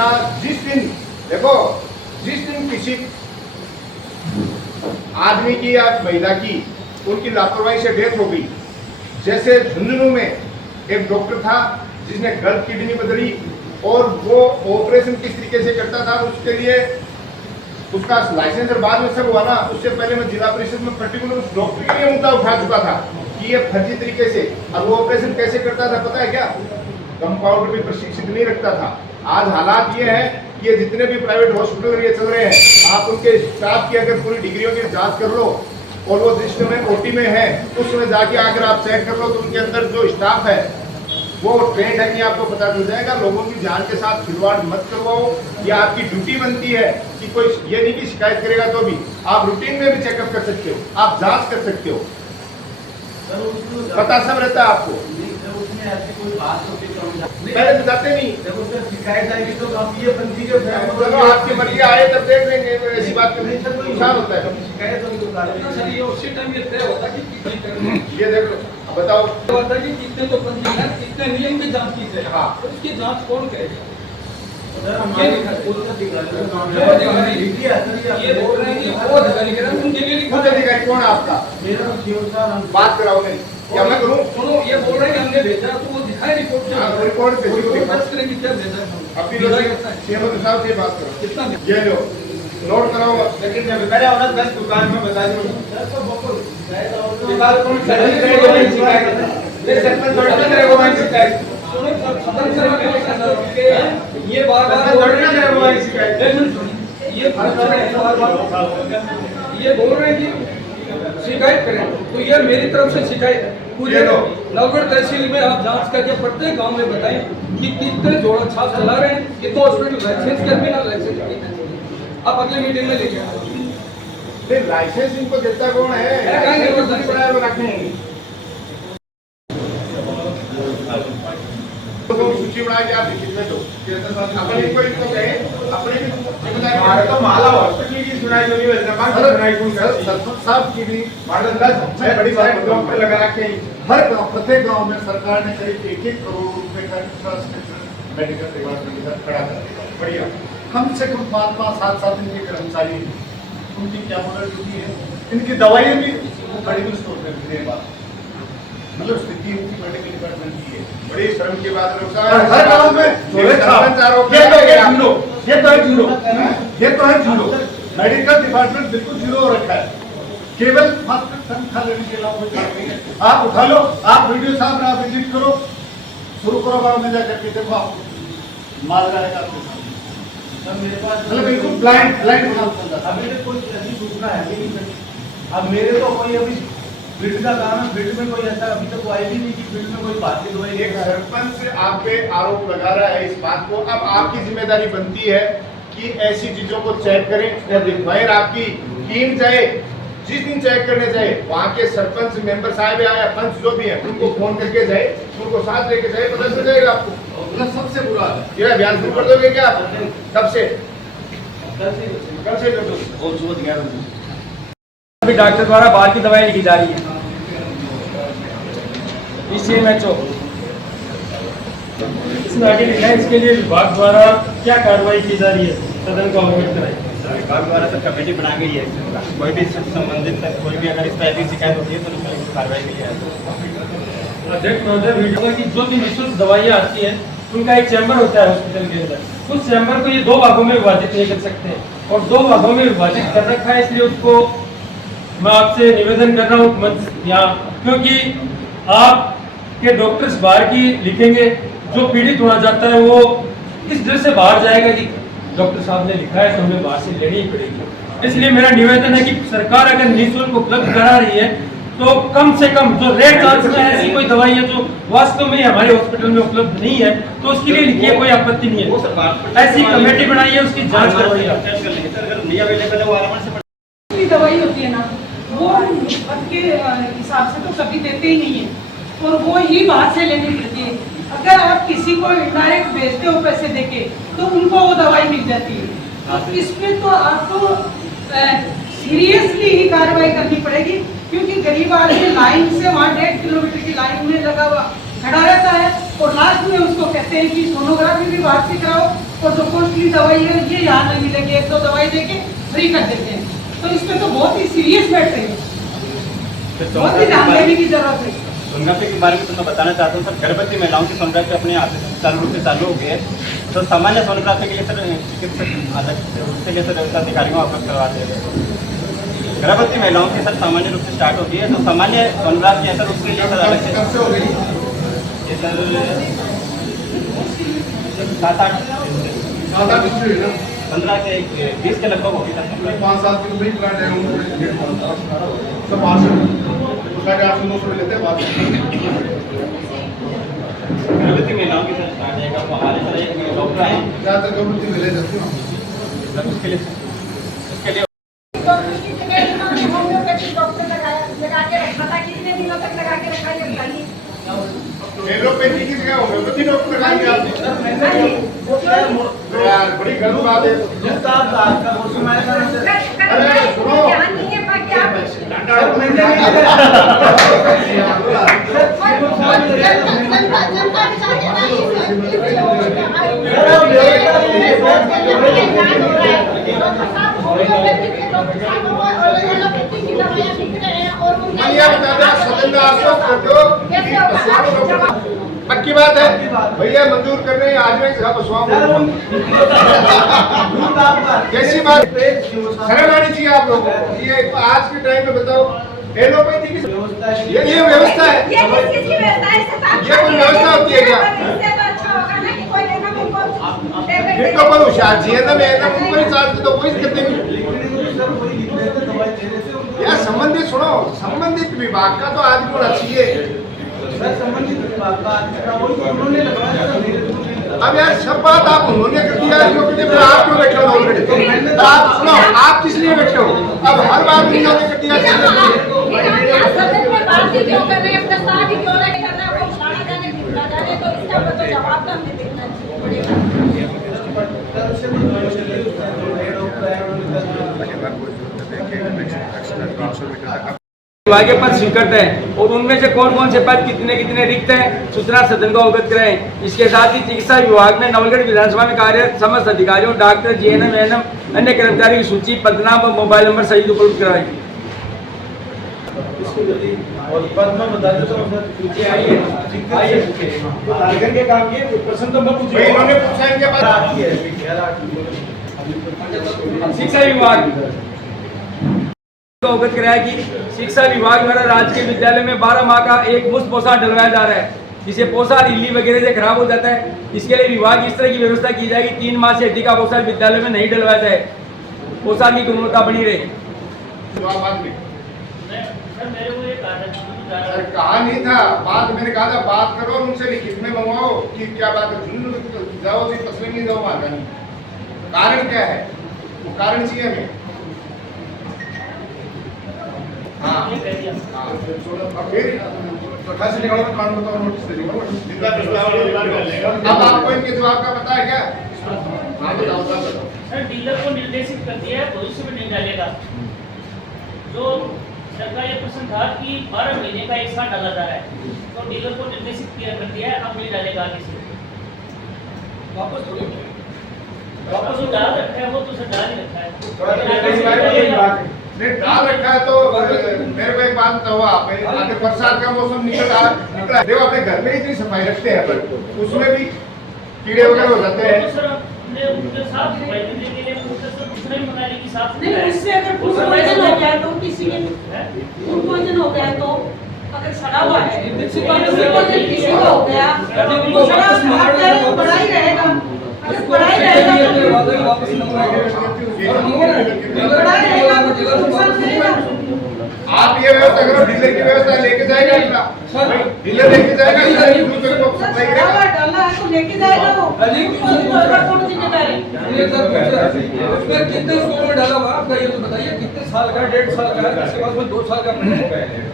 वरना जिस दिन देखो, जिस दिन किसी आदमी की या महिला की उनकी लापरवाही से डेथ हो गई, जैसे झुंझुनू में एक डॉक्टर था जिसने गलत किडनी बदली और वो ऑपरेशन किस तरीके से करता था, उसके लिए उसका लाइसेंस बाद में सब हुआ ना, उससे पहले मैं जिला परिषद में पर्टिकुलर उस डॉक्टर के लिए मुद्दा उठा चुका था कि ये फर्जी तरीके से, और वो ऑपरेशन कैसे करता था पता है क्या? कंपाउंडर भी प्रशिक्षित नहीं रखता था। आज हालात ये है कि ये जितने भी प्राइवेट हॉस्पिटल ये चल रहे हैं, आप उनके स्टाफ की अगर पूरी डिग्रियों की जांच कर लो और वो दृष्टि में ओटी में है, उस समय जाके अगर आप चेक कर लो तो उनके अंदर जो स्टाफ है वो ट्रेंड है कि आपको पता चल जाएगा। लोगों की जान के साथ खिलवाड़ मत करवाओ, ये आपकी ड्यूटी बनती है कि कोई ये नहीं कि शिकायत करेगा तो भी आप रूटीन में भी चेकअप कर सकते हो, आप जांच कर सकते हो, पता सब रहता है आपको। पहले तो जाते नहीं, शिकायत आएगी तो आप ये बंदी के चलो आपकी मर्जी आए तब देख लेंगे, ऐसी बात करनी सर कोई नुकसान होता है। शिकायत होगी तो सर ये उसी टाइम ये तय होता कि कितनी करनी है। ये देखो बताओ होता कि कितने तो बंदी है, कितने नियम की जांच की जाए। हाँ, उसकी जांच कौन करेगा? ये बोल रहे हैं कि वो अधिकारी करें, उनके लिए खुद अधिकारी कौन है आपका? बात कराओ नहीं या मैं करूं? सुनो, ये बोल रहे हैं कि हमने भेजा तो वो दिखाए रिपोर्ट में। रिपोर्ट करेंगे क्या भेजा है? अपनी सीएम साहब से बात करो। कितना ये लो नोट कराओ। लेकिन जब बताया होना 10 दुकान में बता दूं ये बार-बार ये बोल रहे हैं कि शिकायत करें, तो ये मेरी तरफ से शिकायत है। पूरे नवगढ़ तहसील में आप जांच करके प्रत्येक गांव में बताएं कि कितने जोड़ा छाप चला रहे हैं, कितने हॉस्पिटल लाइसेंस के बिना लाइसेंस आप अगले मीटिंग में लेके आए। लाइसेंस इनको देता कौन है? सूची बना के आप लिखित दो अपने को इनको कहे अपने की जिम्मेदारी तो माला हॉस्पिटल की सुनाई जो नहीं है सुनाई कौन कर सरपंच साहब की भी मॉडल 10 सबसे बड़ी बात ब्लॉक पे लगा रखे हर गांव प्रत्येक गांव में सरकार ने करीब 1-1 करोड़ रुपए का इंफ्रास्ट्रक्चर मेडिकल डिपार्टमेंट का खड़ा कर दिया। बढ़िया, कम से कम 5-5 7-7 दिन के कर्मचारी उनकी क्या मॉडल ड्यूटी है, इनकी दवाइयां भी मेडिकल स्टोर पे देने बात मतलब स्थिति उनकी मेडिकल डिपार्टमेंट की है। बड़ी शर्म की बात है हर गांव में ये तो है जीरो मेडिकल डिपार्टमेंट बिल्कुल जीरो हो रखा है, केवल मात्र तनख्वाह लेने के अलावा कोई काम नहीं है। आप उठा लो, आप वीडियो साहब आप विजिट करो, शुरू करो गाँव में जाकर के देखो आपको माल रहेगा आपके सामने। मेरे पास मतलब बिल्कुल ब्लाइंड काम चल रहा है। अभी कोई ऐसी सूचना है नहीं, अब मेरे तो कोई अभी फील्ड का काम है, फील्ड में कोई ऐसा अभी तक आई भी नहीं कि फील्ड में कोई बात नहीं। एक सरपंच आप पे आरोप लगा रहा है इस बात को, अब आपकी जिम्मेदारी बनती है कि ऐसी चीजों को चेक करें और रिक्वायर आपकी टीम जाए, जिस दिन चेक करने जाए वहाँ के सरपंच मेंबर साहब या पंच जो भी है उनको फोन करके जाए, उनको साथ लेके जाए, पता चल जाएगा आपको। मतलब सबसे बुरा ये अभियान शुरू कर दोगे क्या आप? कब से? कल से कर दो। अभी डॉक्टर द्वारा बाहर की दवाई लिखी जा रही है ECMHO, इसमें आगे लिखा है इसके लिए विभाग द्वारा क्या कार्रवाई की जा रही है, सदन को अवगत कराएं। विभाग द्वारा सर कमेटी बना गई है, कोई भी संबंधित कोई भी अगर इस तरह की शिकायत होती है तो उसकी कार्रवाई के लिए अध्यक्ष महोदय वीडियो की जो भी निःशुल्क दवाइयाँ आती हैं उनका एक चैम्बर होता है हॉस्पिटल के अंदर, उस चैम्बर को ये 2 भागों में विभाजित नहीं कर सकते और 2 भागों में विभाजित कर रखा है। इसलिए उसको मैं आपसे निवेदन कर रहा हूँ मंच यहाँ, क्योंकि आप के डॉक्टर्स बाहर की लिखेंगे, जो पीड़ित होना चाहता है वो इस डर से बाहर जाएगा कि डॉक्टर साहब ने लिखा है तो हमें बाहर से लेनी ही पड़ेगी। इसलिए मेरा निवेदन है कि सरकार अगर निःशुल्क उपलब्ध करा रही है तो कम से कम जो रेट चार्ज में ऐसी कोई दवाई है जो वास्तव में हमारे हॉस्पिटल में उपलब्ध नहीं है तो उसके लिए लिखिए, कोई आपत्ति नहीं है। ऐसी कमेटी बनाई है, उसकी जाँच करवाइए। दवाई होती है ना वो पद के हिसाब से तो कभी देते ही नहीं है और वो ही बाहर से लेनी पड़ती है। अगर आप किसी को डायरेक्ट भेजते हो पैसे देके तो उनको वो दवाई मिल जाती है। तो इसमें तो आपको सीरियसली ही कार्रवाई करनी पड़ेगी, क्योंकि गरीब आदमी लाइन से वहाँ 1.5 किलोमीटर की लाइन में लगा हुआ खड़ा रहता है और लास्ट में उसको कहते हैं कि सोनोग्राफी भी बाहर से कराओ और जो कॉस्टली दवाई है ये यहाँ नहीं मिलेगी, एक दो दवाई देके फ्री कर देते हैं। तो इसमें तो बहुत ही सीरियस मैटर है, बहुत ही ध्यान देने की जरूरत है। सोनोग्राफी के बारे में तो मैं बताना चाहता हूँ सर, गर्भवती महिलाओं की सोनोग्राफी अपने यहाँ से चालू रूप से चालू हो गई है। तो सामान्य सोनोग्राफी के लिए सर चिकित्सक अलग उसके लिए सर अधिकारियों को अवगत करवाते हैं। गर्भवती महिलाओं की सर सामान्य रूप से स्टार्ट होती है, तो सामान्य सोनोग्राफी है सर उसके लिए सर अलग से कब से हो गई? ये सर 7-8 ज्यादा कुछ नहीं ना, 15 के 20 के लगभग होगी सर। 5 साल की नहीं प्लान है उनको सब 800 900 लेते हैं बात। गर्भवती महिलाओं की सर स्टार्ट रहेगा, वो हमारे सर एक डॉक्टर हैं ज़्यादातर गवर्नमेंट मिले जाते हैं सर उसके लिए होम्योपैथिक डॉक्टर लगा के रखा था, कितने दिनों तक लगा के रखा ये बताइए। एलोपैथी की जगह होम्योपैथी डॉक्टर लगाएंगे आप? तो यार बड़ी गलत बात है। अरे सुनो, ध्यान नहीं है बाकी आप जनता भैया बता दो, सदन में आश्वस्त कर दो। पक्की बात है भैया, मंजूर कर रहे हैं आज में कैसी बात, शर्म आनी चाहिए आप लोगों को। ये आज के टाइम में बताओ एलोपैथी की ये व्यवस्था है, ये किसकी व्यवस्था है? ये कोई व्यवस्था होती है क्या? इससे तो अच्छा होगा ना कि कोई लेना फिर तो कोई होशियार जी है ना, मैं एकदम ऊपर ही चालते तो कोई दिक्कत नहीं। यार संबंधित सुनो, संबंधित विभाग का तो आदमी होना चाहिए। अब यार सब बात आप उन्होंने कर दिया, फिर आप क्यों बैठे हो ऑलरेडी? आप सुनो, आप किस लिए बैठे हो? अब हर बात उन्होंने कर दिया। सदन में बात ही क्यों कर रहे हैं, प्रस्ताव ही क्यों नहीं कर रहे हैं? वो उठाना जाने भिजवा जाने, तो इसका तो जवाब तो हमें देना चाहिए। विभागीय पद स्वीकृत है और उनमें से कौन कौन से पद कितने कितने रिक्त हैं, सूचना सदन को अवगत कराएं। इसके साथ ही चिकित्सा विभाग में नवलगढ़ विधानसभा में कार्यरत समस्त अधिकारियों, डॉक्टर, जीएनएम, एएनएम, अन्य कर्मचारियों की सूची, पदनाम और मोबाइल नंबर सहित उपलब्ध कराएं। और पद में बता देता हूं सर, आइए के काम किए प्रश्न तो मैं पूछ भाई इन्होंने पूछा इनके पास शिक्षा विभाग को अवगत कराया कि शिक्षा विभाग द्वारा राजकीय विद्यालय में 12 माह का एक मुफ्त पोशाक डलवाया जा रहा है, जिसे पोशाक इल्ली वगैरह से खराब हो जाता है। इसके लिए विभाग इस तरह की व्यवस्था की जाएगी 3 माह से अधिक का पोशाक विद्यालय में नहीं डलवाया जाए, पोशाक की गुणवत्ता बनी रहे। सर कहा नहीं था, बात मैंने कहा था बात करो उनसे, लिखित में मंगवाओ कि क्या बात है, जाओ जी तस्वीर नहीं जाओ मारना नहीं, कारण क्या है वो कारण चाहिए हमें। हाँ फिर 28 निकालो तो कानून बताओ, नोटिस दे देगा। अब आपको इनके जवाब का पता है क्या? हाँ बताओ बताओ। सर डीलर को निर्देशित कर दिया है, भविष्य में नहीं डालेगा। जो सरकार ये प्रश्न था कि 12 महीने का एक साथ डाला जा रहा है, तो डीलर को निर्देशित किया कर दिया है, अब नहीं डालेगा आगे से। वापस जो डाल रखा है वो तो सर डाल ही रखा है। नहीं डाल रखा है तो मेरे को एक बात बताओ आप, आगे बरसात का मौसम निकला देखो अपने घर में इतनी सफाई रखते हैं पर उसमें भी कीड़े वगैरह हो जाते हैं। तो सर अपने उनके साफ सफाई करने के लिए दूसरा ही मंगाने की साफ नहीं, उससे अगर फूड पॉइजन हो गया तो किसी के फूड पॉइजन हो गया तो अगर सड़ा हुआ है किसी को हो गया तो सड़ा बड़ा ही रहेगा, अगर बड़ा ही रहेगा आप ये व्यवस्था करो, डीलर की व्यवस्था लेके जाएगा अपना, डीलर लेके जाएगा डालना है तो लेके जाएगा वो, कौन जिम्मेदार है? कितने स्कूल में डाला हुआ आपका ये तो बताइए, कितने साल का, 1.5 साल का, किसके पास में 2 साल का है,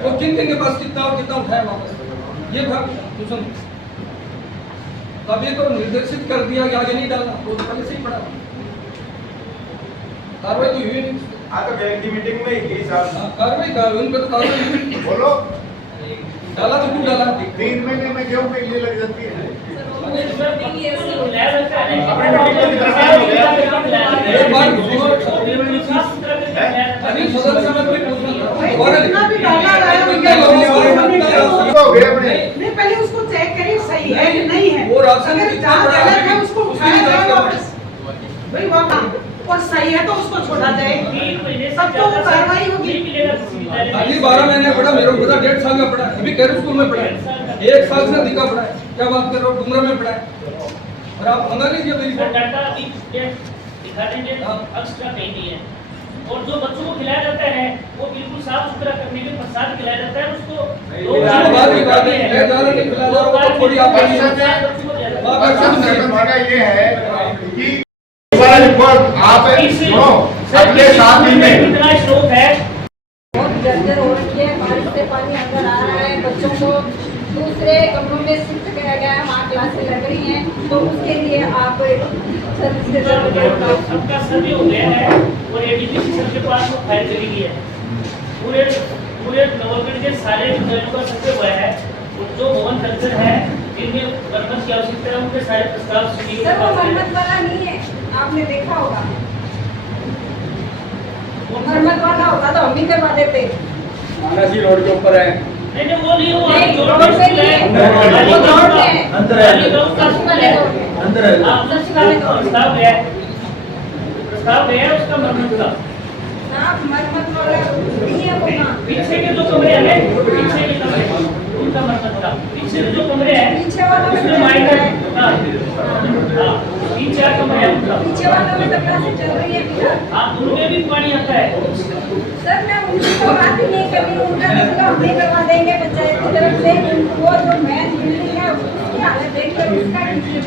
तो किन किन के पास कितना और कितना उठाया वापस, ये था ट्यूशन। अब ये तो निर्देशित कर दिया कि आगे नहीं डालना, वो तो पहले से ही पड़ा, कार्रवाई तो हुई नहीं। तो बैंक की मीटिंग में ही कार्रवाई कर उन पे तो कार्रवाई बोलो डाला तो क्यों डाला? 3 महीने में गेहूं पे ये लग जाती है। एक बार अभी सदस्य मत भी पूछना जितना भी डाला गया है, उनके हो गए अपने नहीं, पहले उसको चेक करिए सही है कि नहीं है। वो राशन अगर कितना जहाँ बड़ा गलत है, है उसको उठाया जाए वापस, भाई वहाँ और सही है तो उसको छोड़ा जाए, तब तो वो कार्रवाई होगी। अभी 12 महीने पढ़ा, मेरे को पता 1.5 साल का पढ़ा, अभी कैर स्कूल में पढ़ा है, 1 साल से अधिक पढ़ा है, क्या बात कर रहे हो, डूंगरा में पढ़ा है, और आप मंगा लीजिए मेरी सर डाटा अभी दिखा देंगे, एक्स्ट्रा कहीं नहीं है। और जो बच्चों को खिलाया जाता है वो बिल्कुल साफ सुथरा करने के पश्चात खिलाया जाता है उसको। बात की बात है, मैं ज़्यादा नहीं खिला रहा हूँ, थोड़ी आप सरपंच का ये है कि आप अगले 7 दिन में कितना स्रोत है। बहुत जर्जर हो रखी है, बारिश से पानी अंदर आ रहा है, बच्चों को दूसरे कमरों में शिफ्ट किया गया है, वहाँ क्लासेस लग रही हैं, तो उसके लिए आप सर्विस से सबका सर्वे हो गया है और एडीपीसी सर के पास वो फाइल चली गई है। पूरे नवलगढ़ के सारे विद्यालयों का सर्वे हुआ है और जो भवन कल्चर है जिनमें मरम्मत की आवश्यकता है उनके सारे प्रस्ताव सर वो मरम्मत वाला नहीं है, आपने देखा होगा, मरम्मत वाला होता तो हम भी करवा देते। मानसी रोड के ऊपर है, नहीं वो नहीं वो नहीं, जो रोड पे नहीं है, वो रोड पे है, अंदर है, अंदर है, प्रस्ताव गया है उसका मरम्मत का। आप मरम्मत वाला नहीं है वो ना, पीछे के जो कमरे हैं पीछे के कमरे उनका मरम्मत का, पीछे के जो कमरे हैं पीछे वाला में उसमें तो माइनर है, हाँ 3-4 कमरे हैं उनका। पीछे वाला में तो क्लासेस चल रही है फिलहाल। हाँ उनमें भी पानी आता है। सर मैं उनकी तो बात ही नहीं कर रही हूँ, उनका मतलब हम नहीं करवा देंगे पंचायत की तरफ से, वो जो मैच बिल्डिंग है उसकी हालत देख कर उसका कीजिए।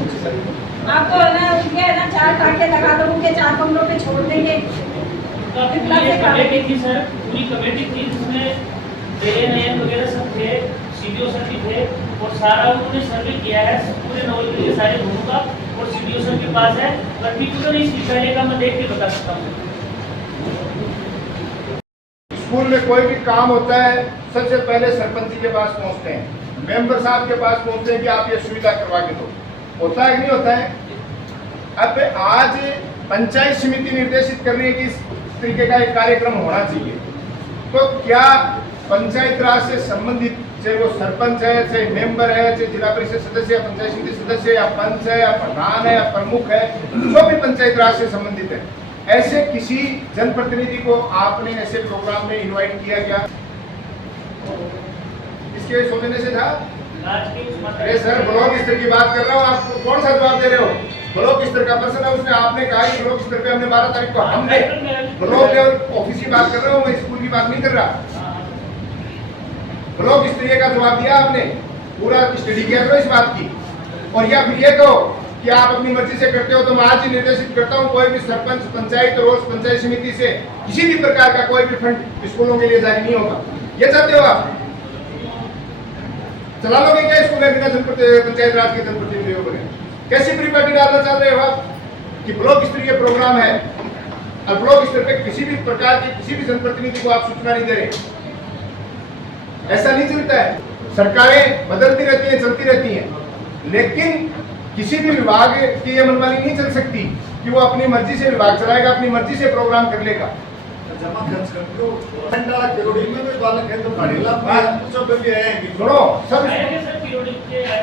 आपको है ना उनके है ना 4 टाके लगा दो, उनके 4 कमरों पे छोड़ देंगे। कमेटी थी सर, पूरी कमेटी थी जिसमें नयन वगैरह सब थे, सीडीओ सर भी थे और सारा उन्होंने सर्वे किया है पूरे नवलगढ़ के सारे भूमों का और सीडीओ सर के पास है। पर्टिकुलर इस विद्यालय का मैं देख के बता सकता हूँ। स्कूल में कोई भी काम होता है सबसे पहले सरपंच जी के पास पहुंचते हैं, मेंबर साहब के पास पहुंचते हैं कि आप ये सुविधा करवा के दो। होता है कि नहीं होता है? अब आज पंचायत समिति निर्देशित कर रही है कि इस तरीके का एक कार्यक्रम होना चाहिए, तो क्या पंचायत राज से संबंधित चाहे वो सरपंच है, चाहे मेंबर है, चाहे जिला परिषद सदस्य या पंचायत समिति सदस्य या पंच है या प्रधान है या प्रमुख है, जो भी पंचायत राज से संबंधित है, ऐसे किसी जनप्रतिनिधि को आपने ऐसे प्रोग्राम में इनवाइट किया क्या? इसके सोचने से था? अरे सर ब्लॉक स्तर की बात कर रहा हूँ, आप कौन सा जवाब दे रहे हो? ब्लॉक स्तर का पर्सन है, उसने आपने कहा कि ब्लॉक स्तर पे हमने 12 तारीख को हमने ब्लॉक लेवल ऑफिस की बात कर रहा हूँ, मैं स्कूल की बात नहीं कर रहा। ब्लॉक स्तरीय का जवाब दिया आपने, पूरा स्टडी किया करो इस बात की। और या फिर ये कहो कि आप अपनी मर्जी से करते हो, तो मैं आज ही निर्देशित करता हूँ कोई भी सरपंच पंचायत रोज पंचायत समिति से किसी भी प्रकार का कोई भी फंड स्कूलों के लिए जारी नहीं होगा। ये चाहते हो आप? चला लोगे क्या स्कूल में बिना पंचायत राज के जनप्रतिनिधियों को? कैसी परिपाटी डालना चाह रहे हो आप कि ब्लॉक स्तरीय प्रोग्राम है और ब्लॉक स्तर पे किसी भी प्रकार की किसी भी जनप्रतिनिधि को आप सूचना नहीं दे रहे? ऐसा नहीं चलता है। सरकारें बदलती रहती हैं, चलती रहती हैं, लेकिन किसी भी विभाग की यह मनमानी नहीं चल सकती कि वो अपनी मर्जी से विभाग चलाएगा, अपनी मर्जी से प्रोग्राम कर लेगा। जमा खर्च करते हो किरोड़ी में भी बालक है तो गाड़ीला सब भी आए हैं सुनो सब आएंगे सर किरोड़ी के आए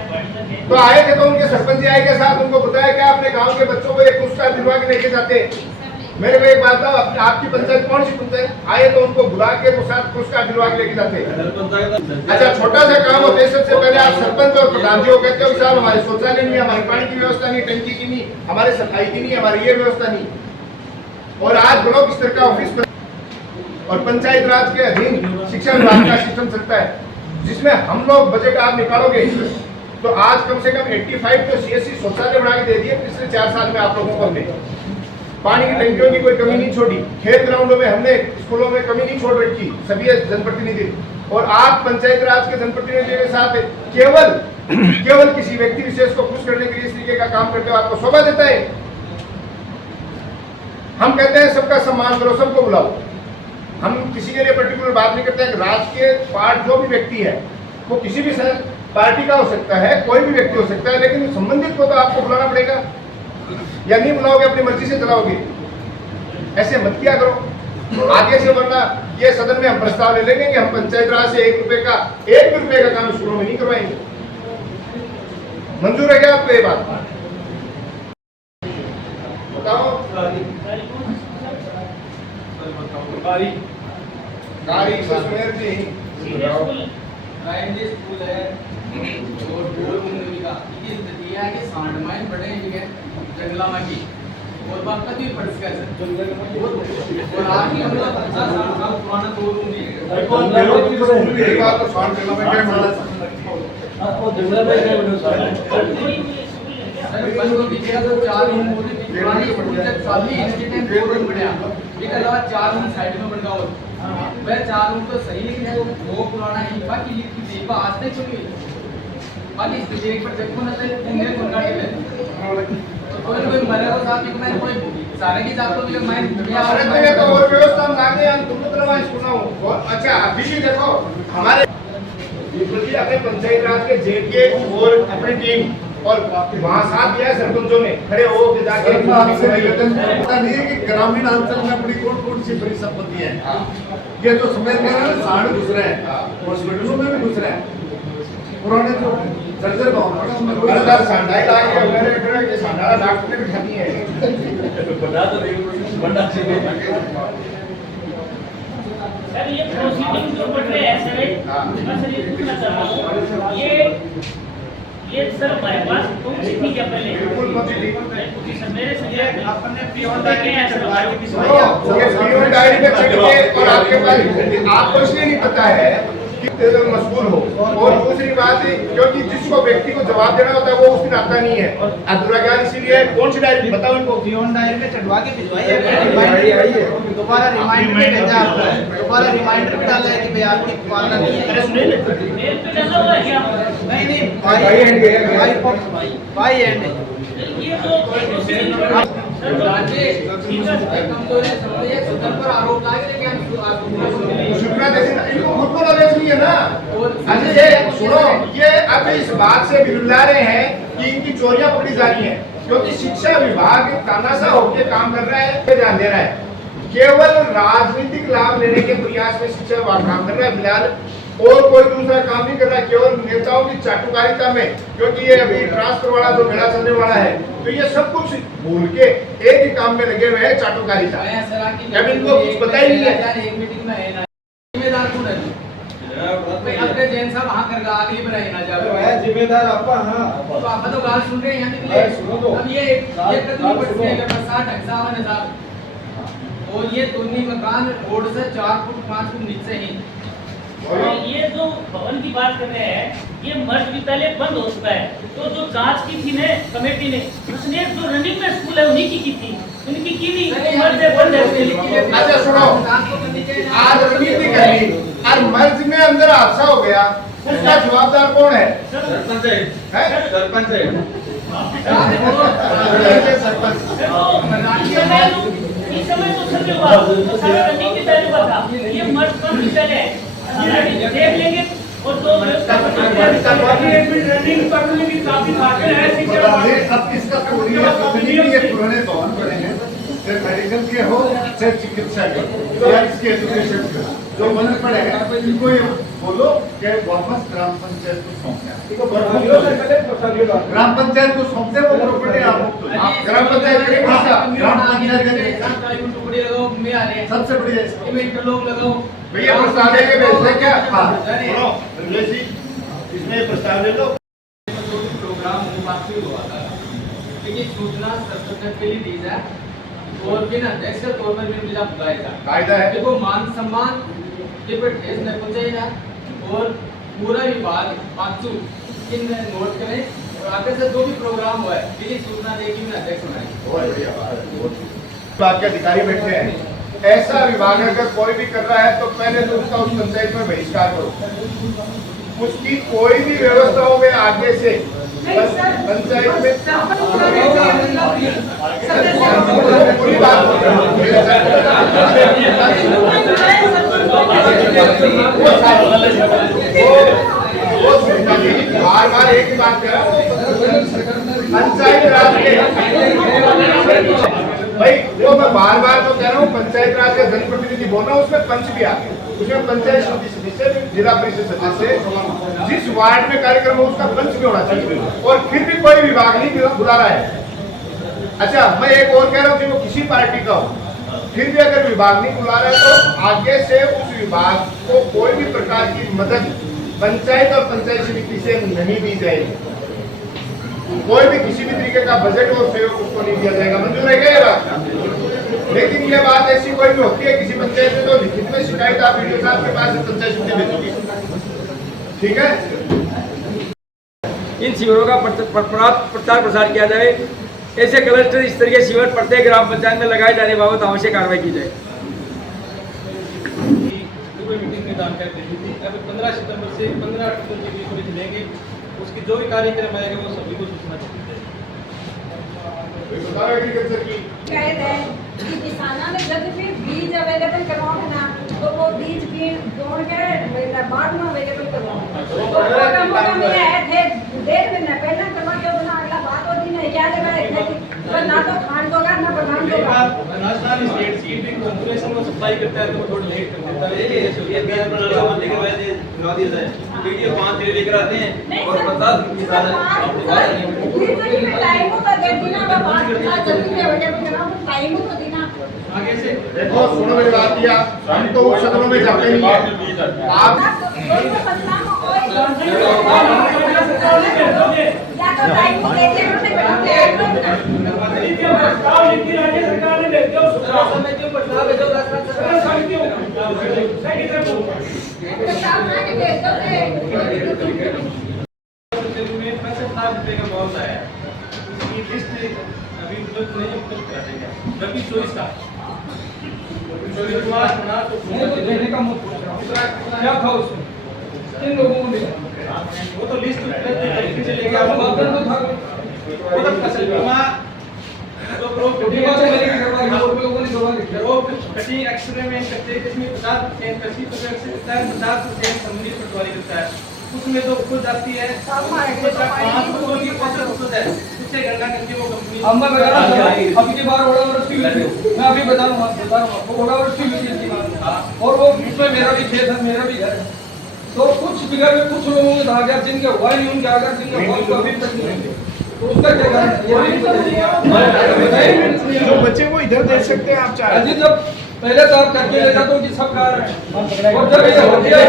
तो आए थे, तो उनके सरपंच जी आए के साथ उनको बताया क्या अपने गांव के बच्चों को एक पुरस्कार दिलवा के लेके जाते? मेरे को एक बात बताओ, आपकी पंचायत कौन सी पंचायत आए तो उनको बुला के साथ पुरस्कार दिलवा के लेके जाते? अच्छा छोटा सा काम होता है, सबसे पहले आप सरपंच और प्रधान जी को कहते हो साहब हमारे शौचालय नहीं, हमारी पानी की व्यवस्था नहीं, टंकी की नहीं, हमारे सफाई की नहीं, हमारी ये व्यवस्था नहीं। और आज ब्लॉक स्तर का ऑफिस और पंचायत राज के अधीन शिक्षा विभाग का सिस्टम चलता है, जिसमें हम लोग बजट आप निकालोगे तो आज कम से कम 85 तो सीएससी शौचालय बना के दे दिए पिछले 4 साल में आप लोगों को। हमने पानी की टंकियों की कोई कमी नहीं छोड़ी, खेल ग्राउंडों में हमने स्कूलों में कमी नहीं छोड़ रखी, सभी जनप्रतिनिधि। और आप पंचायत राज के जनप्रतिनिधियों के साथ केवल किसी व्यक्ति विशेष को खुश करने के लिए इस तरीके का काम करते हो, आपको शोभा देता है? हम कहते हैं सबका सम्मान करो, सबको बुलाओ, हम किसी के लिए पर्टिकुलर बात नहीं करते हैं। राजकीय पार्ट जो भी व्यक्ति है वो किसी भी पार्टी का हो सकता है, कोई भी व्यक्ति हो सकता है, लेकिन संबंधित को तो आपको बुलाना पड़ेगा, या नहीं बुलाओगे अपनी मर्जी से चलाओगे? ऐसे मत किया करो आगे से, वरना ये सदन में हम प्रस्ताव ले लेंगे कि हम पंचायत राज से 1 रुपए का काम शुरू में नहीं करवाएंगे। मंजूर है क्या आपको ये बात? बताओ। कारी सुमेर जी प्राइमरी स्कूल है और बोल मुंगली का ये स्थिति है कि सांडमाइन बड़े हैं जंगला में की और बात कभी पड़ सका सर और आज ही हम लोग 50 साल पुराना दो रूम नहीं है। एक बात तो सांड जंगला में क्या माना आपको जंगल में क्या बनो सर बंदो की जगह तो 4 रूम पूरी पुरानी स्कूल तक खाली इसके टाइम 2 रूम बढ़िया एक अलावा 4 रूम साइड में बन गया वह 4 रूम तो सही है वो पुराना ही बाकी लिखी थी आज तक चुनी बाकी इस एक पर देखो ना तो इंडियन कोना के तो कोई मरे हो साथ में मैं कोई सारे की जात को भी मैं अरे तो ये तो और व्यवस्था में लाके हम तुम तरह सुनाओ। अच्छा अभी भी देखो हमारे अपने पंचायत राज के जेके और अपनी टीम और वहाँ साथ दिया सरपंचों ने खड़े हो के जाके पता नहीं है कि ग्रामीण अंचल में अपनी कौन कौन सी बड़ी संपत्ति है। ये जो समय में सांड घुस रहे हैं, हॉस्पिटलों में भी घुस रहे हैं, पुराने जो जर्जर अंदर सांडाई लाके मेरे के सांडाला डॉक्टर ने बिठा दिए हैं। बता तो बड़ा सर ये प्रोसीडिंग जो बढ़ रहे हैं सर, मैं सर ये पूछना चाह रहा हूँ ये सर हमारे पास कौन सी थी क्या पहले? बिल्कुल पॉजिटिव सर मेरे से अपने पियोन का क्या है सर हमारे की ये पियोन डायरी में चढ़ के और आपके पास आपको इसलिए नहीं पता है कि मशगूल हो, और दूसरी बात क्योंकि जिसको व्यक्ति को जवाब देना होता है वो उस दिन आता नहीं है अधूरा ज्ञान, इसीलिए कौन सी डायरी बताओ इनको? पियोन डायरी में चढ़वा के भिजवाइए दोबारा रिमाइंडर भी भेजा आपको दोबारा रिमाइंडर भी डाला है कि भाई आपकी पालना नहीं है। अरे सुनिए मेल पे डाला हुआ है क्या? नहीं बाई एंड ये जो सर जो कमजोरी समझिए सदन पर आरोप लागे लेकिन शुक्रिया देखें इनको खुद को नॉलेज नहीं है ना। अच्छा ये सुनो, ये अब इस बात से बिरुला रहे हैं कि इनकी चोरियां पकड़ी जा रही हैं, क्योंकि शिक्षा विभाग तानाशाह होकर काम कर रहा है, ध्यान दे रहा है, केवल राजनीतिक लाभ लेने के प्रयास में शिक्षा विभाग काम कर रहा है फिलहाल, और कोई दूसरा काम नहीं कर रहा है, केवल नेताओं की चाटुकारिता में, क्योंकि ये अभी ट्रांसफर वाला जो मेला चलने वाला है तो ये सब कुछ भूल के एक ही काम में लगे हुए हैं, चाटुकारिता। अब इनको कुछ पता ही नहीं है। एक मीटिंग में है ना जिम्मेदार कौन है भाई अपने जैन साहब वहां कर अगली बार ना जाए जिम्मेदार आपका। हां तो आप तो बात सुन रहे हैं यहां निकले सुनो तो अब ये कदम पड़ गए बरसात ढंगसावन साहब और ये दोनों मकान रोड से 4 फुट 5 फुट नीचे ही और ये जो भवन की बात कर रहे हैं ये मर्ज विद्यालय बंद हो चुका है, तो जो जांच की थी ने कमेटी ने उसने जो रनिंग में स्कूल है उन्हीं की थी, उनकी की नहीं मर्ज है बंद है। अच्छा सुनो, आज रणनीति कर ली और मर्ज में अंदर हादसा हो गया, उसका जवाबदार कौन है? सरपंच है, सरपंच है। इस समय तो सर्वे हुआ तो सारा रनिंग विद्यालय का था, ये मर्ज बंद विद्यालय है, देख लेंगे और दो रनिंग करने की काफी बातें हैं शिक्षा। अब इसका पूरी ये पुराने भवन पड़े हैं, चाहे मेडिकल के हो चाहे चिकित्सा के हो या इसके एजुकेशन के हो, जो बने पड़े हैं इनको ये बोलो कि वापस ग्राम पंचायत को सौंपना, ग्राम पंचायत को सौंपते वो प्रॉपर्टी आप ग्राम पंचायत के ग्राम पंचायत टुकड़ी लगाओ में आ रहे हैं सबसे बढ़िया इसको में इंटरलॉक लगाओ भैया प्रस्ताव लेके भेजते क्या? सुनो रमेश जी, इसमें प्रस्ताव ले लो। प्रोग्राम मुंबासी हुआ था क्योंकि सूचना सरपंच के लिए दी जाए और बिना अध्यक्ष के तौर पर भी बुलाया जाए, कायदा है। देखो मान सम्मान के पर ठेस न पहुंचाएगा और पूरा विभाग पांचू इन नोट करें और आगे से जो भी प्रोग्राम हुआ है यदि सूचना देगी मैं अध्यक्ष बनाएंगे। बहुत बढ़िया विभाग के अधिकारी बैठे हैं, ऐसा विभाग अगर कोई भी कर रहा है तो पहले तो उसका उस पंचायत में बहिष्कार करो, उसकी कोई भी व्यवस्थाओं में आगे से पंचायत में पूरी बात वो सुविधा की बार बार एक ही बात कर रहा हूँ, पंचायत राज के भाई वो मैं बार बार तो कह रहा हूँ, पंचायत राज के जनप्रतिनिधि बोलना, उसमें पंच भी आ गए, उसमें पंचायत समिति सदस्य, जिला परिषद सदस्य, जिस वार्ड में कार्यक्रम हो उसका पंच भी होना चाहिए, और फिर भी कोई विभाग नहीं बुला रहा है। अच्छा, मैं एक और कह रहा हूँ कि वो किसी पार्टी का हो, फिर भी अगर विभाग नहीं बुला रहा है तो आगे से उस विभाग को कोई भी प्रकार की मदद पंचायत और पंचायत समिति से नहीं दी जाएगी, कोई भी किसी भी तरीके का बजट और सहयोग उसको नहीं दिया जाएगा। मंजूर है क्या ये बात? लेकिन ये बात ऐसी कोई भी होती है किसी पंचायत में तो लिखित में शिकायत आप वीडियो साहब के पास पंचायत समिति भेजोगे, ठीक है? इन शिविरों का पर्याप्त प्रचार प्रसार किया जाए, ऐसे क्लस्टर स्तरीय शिविर प्रत्येक ग्राम पंचायत में लगाए जाने बाबत आवश्यक कार्रवाई की जाए। मीटिंग में जानकारी दे दी थी, अब 15 सितंबर से 15 अक्टूबर के बीच में चलेंगे, उसकी जो भी कार्यक्रम आएगा वो सभी को सूचना दी जाएगी। कह रहे हैं कि किसानों ने जब भी बीज अवेलेबल करवाओगे ना तो वो बीज भी जोड़ के बाद में अवेलेबल करवाओगे। तो प्रोग्राम में आए थे 1.5 महीना पहले करवा के बना अगला बात होती नहीं, क्या लगा है ना तो खान दोगा ना प्रधान दोगा। राजस्थान स्टेट सीड भी कॉर्पोरेशन को सप्लाई करता है तो वो थोड़ा लेट कर देता है। ये बीज बना हुआ लेकर लगा दिया जाए, वीडियो 5 थैली लेकर आते हैं और 50 की टाइम तो दे देना, बात जल्दी से अवेलेबल कराओ, टाइम तो देना। आगे से देखो सुनो मेरी बात, दिया हम तो उस सदनों में जाते नहीं है, आप या तो टाइम दे के हमसे राज्य सरकार ने भेज दिया समितियों पर सलाह भेजो, समितियों में 65 लाख रुपए का मुआवजा है, इसकी लिस्ट अभी उपलब्ध नहीं, उपलब्ध कर देंगे। रबी 24 का देने का मुद्दा क्या था उसमें, किन लोगों को मिला वो तो लिस्ट तरीके से लेके तो था वो तो फसल बीमा जो क्रॉप कटिंग एक्सपेरिमेंट करते हैं जिसमें 50% कृषि से 50% सम्मिलित पटवारी करता है, उसमें तो उपज आती है 5% की फसल उपज है, उससे गणना करके वो कंपनी अभी की बार ओलावृष्टि हुई, मैं अभी बता रहा हूँ ओलावृष्टि हुई थी और वो उसमें मेरा भी खेत है, मेरा भी घर है, तो कुछ बिगड़ में कुछ लोगों को कहा गया जिनके हुआ नहीं उनके आगे जिनके हुआ तो अभी तक नहीं, तो उसका क्या कारण जो बच्चे वो इधर दे सकते हैं आप चाहे। जब पहले तो आप करके ले जाते हो कि सब कार है और जब ये हो गया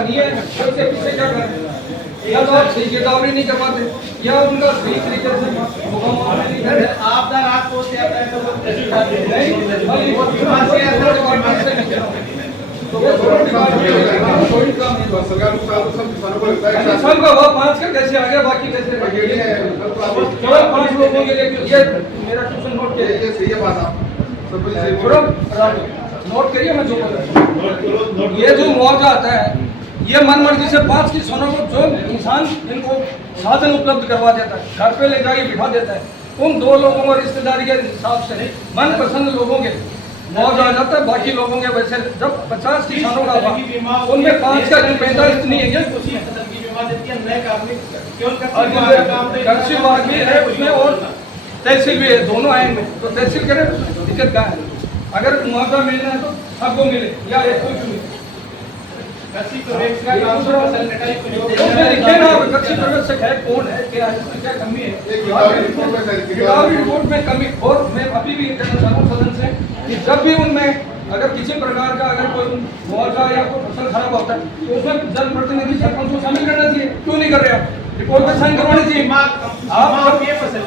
नहीं है तो उसके पीछे क्या करें, या तो आप सही गिरदावरी नहीं करवाते या उनका सही तरीके से आपदा रात को से आता है तो वो किसान का भाव 5 का कैसे आ गया, बाकी कैसे केवल 5 लोगों के लिए ये मेरा क्वेश्चन नोट कीजिए, नोट करिए मैं जो बोल रहा हूँ। ये जो मुआवजा आता है ये मन मर्जी से 5 किसानों को जो किसान इनको साधन उपलब्ध करवा देता है, घर पे ले जाके बिठा देता है, उन 2 लोगों को रिश्तेदारी के हिसाब से मन पसंद लोगों के मुआवजा आ जाता है, बाकी लोगों के वैसे जब 50 किसानों का उनमें 5 का 45 नहीं है, उसी फसल की बीमा देती है, नए कार्मिक केवल कृषि विभाग भी है उसमें और तहसील भी है, दोनों आएंगे तो तहसील करे दिक्कत क्या है, अगर मुआवजा मिलना है तो सबको मिले या एक कोई मिले। कृषि पर्यवेक्षक का काम फसल कटाई को देखिए ना कृषि पर्यवेक्षक है कौन है, क्या है, इसमें क्या कमी है, गिरदावरी रिपोर्ट में कमी। और मैं अभी भी कहना चाहता हूँ सदन से कि जब भी उनमें अगर किसी प्रकार का अगर कोई मुआवजा या कोई फसल खराब होता है तो उसमें जनप्रतिनिधि सरपंच को शामिल करना चाहिए, क्यों नहीं कर रहे आप, रिपोर्ट में साइन करवानी चाहिए। आप ये फसल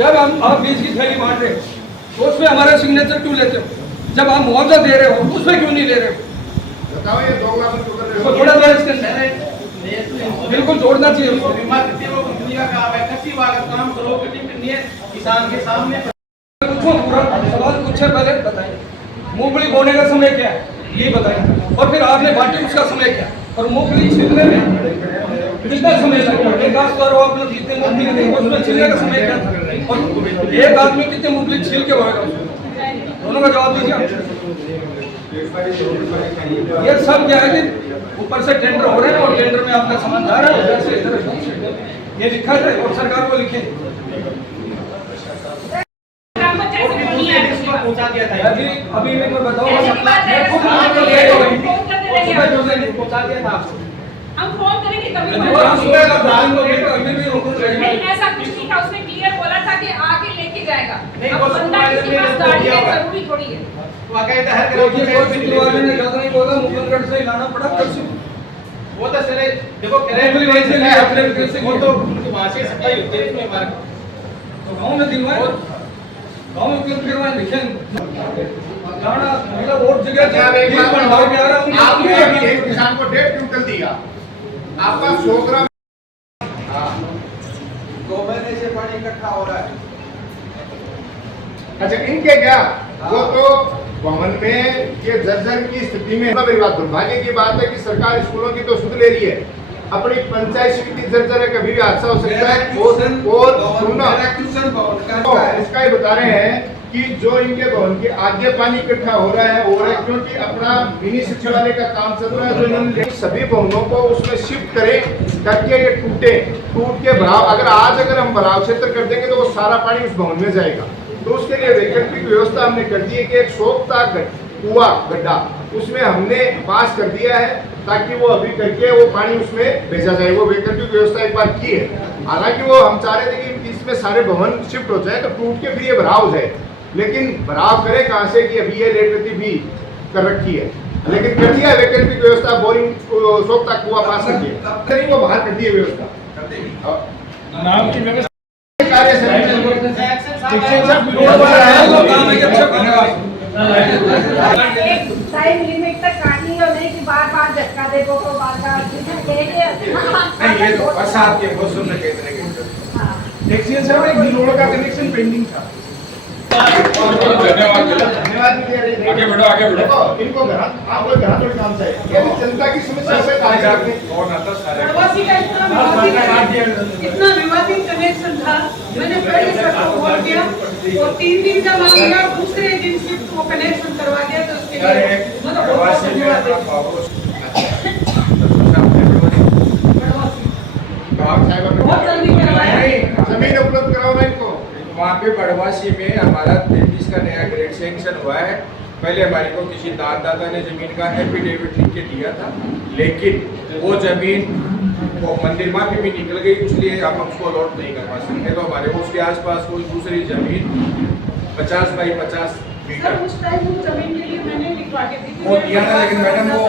जब हम आप बीज की थैली बांट रहे हो तो उसमें हमारा सिग्नेचर क्यों लेते हो, जब आप मुआवजा दे रहे हो उसमें क्यों नहीं ले रहे हो, बताओ ये 2 लाख तो थोड़ा सा इसके अंदर बिल्कुल जोड़ना चाहिए उसको। बीमा करती है वो कंपनी का काम है, कृषि विभाग का काम करो, कटिंग करनी है किसान के सामने। पूछो पूरा सवाल पूछे पहले बताइए, मूंगफली बोने का समय क्या है ये बताइए, और फिर आपने बांटी उसका समय क्या है, और मूंगफली छिलने में कितना समय लगेगा, एक आध बार आप लोग कितने मूंगफली उसमें छिलने का समय क्या था, और एक आदमी कितने मूंगफली छिल के होगा, दोनों का जवाब दीजिए। ये सब क्या है कि ऊपर से टेंडर हो रहे हैं और टेंडर में आपका सामान जा रहा है उधर से इधर ये लिखा है और सरकार को लिखे ग्राम पंचायत से नहीं आया उसको पहुंचा दिया था अभी मैं बताऊँ ऐसी बात है, फोन करते रहेंगे। पहुंचा दिया था आपको हम फोन करेंगे तभी नहीं, ऐसा कुछ नहीं था। उसने क्लियर बोला था कि आके लेके जाएगा। नहीं, अब वो बंदा किसी पास गाड़ी है जरूरी थोड़ी है। वो कहता है ने ज्यादा नहीं बोला मुकुंदगढ़ से लाना पड़ा कैसे वो तो सर देखो वो तो वहां से सप्लाई होती है इसमें मार्ग तो गांव में दिलवाए गांव में उपलब्ध करवाए लिखे गाना मतलब और जगह एक बात बनवा के आ रहा हूं आपने अभी एक किसान को 1.5 क्विंटल दिया, आपका 100 ग्राम 2 महीने से पानी इकट्ठा हो रहा है। अच्छा इनके क्या वो तो भवन में ये जर्जर की स्थिति में बात दुर्भाग्य की बात है कि सरकार स्कूलों की तो सुध ले रही है, अपनी पंचायत समिति जर्जर है, कभी भी हादसा हो सकता है। और सुनना इसका ही बता रहे हैं कि जो इनके भवन के आगे पानी इकट्ठा हो रहा है क्योंकि अपना मिनी सचिवालय का काम चल रहा है, तो इन्होंने सभी भवनों को उसमें शिफ्ट करें ताकि ये टूट के भराव, अगर हम भराव क्षेत्र कर देंगे तो वो सारा पानी उस भवन में जाएगा। तो उसके लिए वैकल्पिक व्यवस्था हमने कर दी है कि एक सोखता कुआ गड्ढा उसमें हमने पास कर दिया है ताकि वो अभी करके वो पानी उसमें भेजा जाए। वो वैकल्पिक व्यवस्था एक बार की है, हालांकि वो हम चाह रहे थे कि इसमें सारे भवन शिफ्ट हो जाए तो टूट के फिर ये भराव हो जाए, लेकिन भराव करे कहाँ से कि अभी ये रेत भी कर रखी है, लेकिन कर दिया वैकल्पिक व्यवस्था, बोरिंग सोखता कुआ पास कर दिया, वो बाहर कर दी व्यवस्था। नाम की व्यवस्था टाइम लिमिट तक काटनी और नहीं कि बार झटका दे को बार नहीं, ये तो बरसात के मौसम में कितने के एक्सीडेंट से एक गिलोड़ का कनेक्शन पेंडिंग था। धन्यवाद आगे बढ़ो देखो इनको आपको घर थोड़ी काम चाहिए, ये तो जनता की समस्या से कार्य करते हैं। कौन आता सारे प्रवासी का इतना विवादित कनेक्शन था, मैंने पहले सबको फोन किया और 3 दिन का मांग लिया, दूसरे दिन सिर्फ वो कनेक्शन करवा दिया। तो उसके लिए मतलब बहुत धन्यवाद बहुत जल्दी करवाया, जमीन उपलब्ध कराओ इनको। वहाँ पे बड़वासी में हमारा 33 का नया ग्रेड सैंक्शन हुआ है। पहले हमारे को किसी दादा ने जमीन का एफिडेविट लिख के दिया था, लेकिन वो जमीन वो मंदिर माफी भी निकल गई, इसलिए हम उसको अलॉट नहीं करवा सकते। तो हमारे को उसके आसपास कोई दूसरी जमीन 50 बाई 50 मीटर उस टाइम वो जमीन के लिए मैंने लिखवा के दी थी। वो दिया था, लेकिन मैडम वो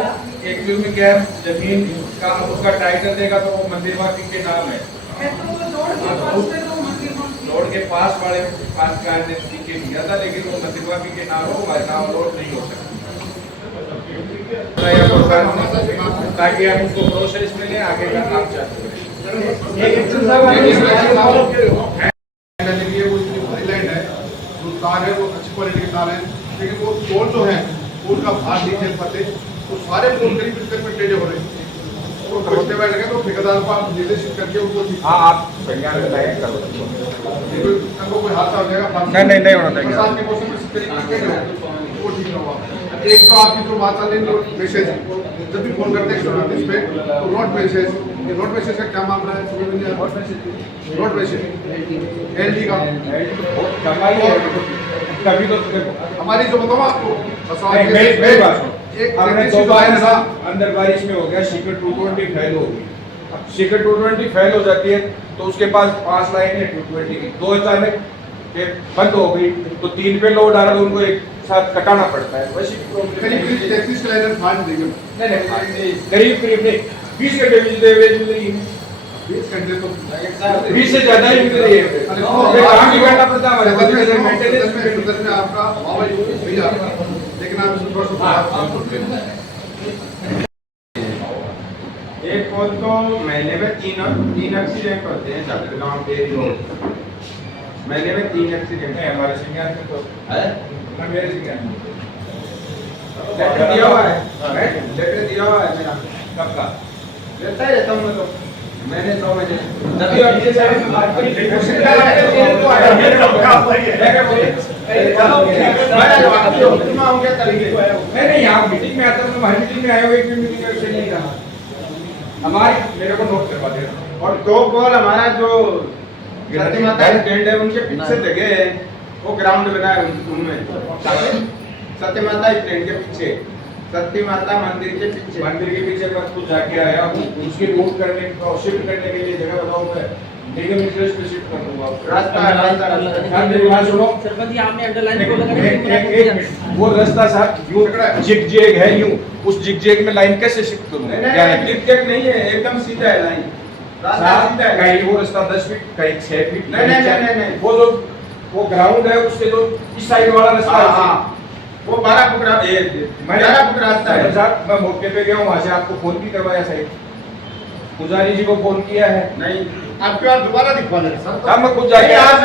एक्चुअल में क्या है, जमीन का उसका टाइटल देगा तो वो मंदिर माफी के नाम है। रोड के पास वाले पास का नजदीक के दिया था, लेकिन वो मंदिर माफी के नाम हो हमारे नाम रोड नहीं हो सकता, ताकि हम उसको प्रोसेस में ले आगे का काम चालू तार है वो अच्छी क्वालिटी के तार है, लेकिन वो पोल जो है उनका भार नहीं झेल पाते, तो सारे पोल करीब में टेढ़े हो रहे हैं। तो बैठ गए तो ठेकेदार को आप निर्देशित करके उनको आप कोई हादसा हो जाएगा नहीं होना चाहिए। बरसात के मौसम में इस तरीके से वो ठीक ना हुआ। एक तो आपकी जो बात चल रही है मैसेज, जब भी फोन करते हैं इस पे तो नोट मैसेज का क्या मामला है? नोट मैसेज एलडी का कभी तो हमारी जो बताऊँ आपको मेरी बात एक हमने 2 बार ऐसा अंदर बारिश में हो गया, शिकर 220 फेल हो गई। अब शिकर 220 फेल हो जाती है तो उसके पास 5 लाइन है 220 की, 2 अचानक के बंद हो गई तो 3 पे लोड आ रहा तो उनको एक साथ कटाना पड़ता है। वैसे करीब 33 लाइन फाड़ देंगे। नहीं करीब नहीं 20 घंटे बिजली मिल रही है, 20 घंटे तो 20 से ज्यादा ही मिल रही है। काम भी करना पड़ता है हमारे मेंटेनेंस में आपका लेकिन आप एक पोल तो महीने में 3 एक्सीडेंट होते हैं गाँव डेरी रोड, महीने में 3 एक्सीडेंट है हमारे सिंगार में। तो मेरे सिंगार में लेटर दिया हुआ है मेरा, कब का रहता ही रहता हूँ मैं तो मैंने 9 बजे तभी और ये सारे मैंने यहाँ मीटिंग में आता हूँ, हमारी मीटिंग में आए हुए मीटिंग में विषय नहीं रहा हमारी, मेरे को नोट करवा देना। और 2 बॉल हमारा जो सत्य माता स्टैंड है उनके पीछे जगह है, वो ग्राउंड बना है उनमें, सत्य माता स्टैंड के पीछे, सत्य माता मंदिर के पीछे बस कुछ जाके आया हूँ, उसके वोट करने और शिफ्ट करने के लिए जगह बताओ, मैं लीगल इंटरेस्ट पे शिफ्ट कर दूंगा। रास्ता मेरी बात सुनो, वो रास्ता साहब यूं जिग जैग है, यूं उस जिग जैग में लाइन कैसे शिफ्ट करूँ? जिग जैग नहीं है, एकदम सीधा है लाइन, सीधा है। कहीं वो रास्ता 10 फीट, कहीं 6 फीट। नहीं, वो ग्राउंड है, उससे जो इस साइड वाला रास्ता है वो 12 फुट 11 फुट रास्ता है। साहब मैं मौके पे गया हूँ, वहाँ से आपको फोन भी करवाया साहब, पुजारी जी को फोन किया है। नहीं, आपके पास दोबारा दिखवा दें साहब मैं खुद जाके आप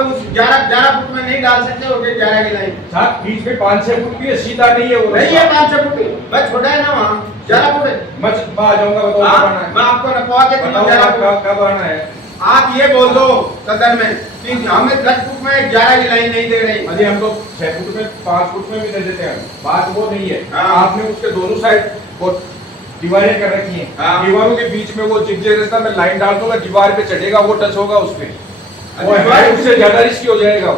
उस 11 फुट में नहीं डाल सकते हो, 11 की लाइन साहब बीच में 5-6 फुट भी है, सीधा नहीं है वो, नहीं है 5-6 फुट भी, बस छोटा है ना, वहाँ 11 फुट है। मैं आ जाऊंगा, बताओ मैं आपको रखवा के 11 फुट कब आना है? आप ये बोल दो सदन में कि हमें 10 फुट में 11 की लाइन नहीं दे रही। अरे हम तो 6 फुट में 5 फुट में भी दे देते हैं, बात वो नहीं है। हाँ। आपने उसके दोनों साइड वो दीवारें कर रखी हैं, हाँ। दीवारों के बीच में वो जिगजैग रास्ता में लाइन डाल दूंगा, दीवार पे चढ़ेगा, वो टच होगा उस पे, उससे ज्यादा रिस्की हो जाएगा।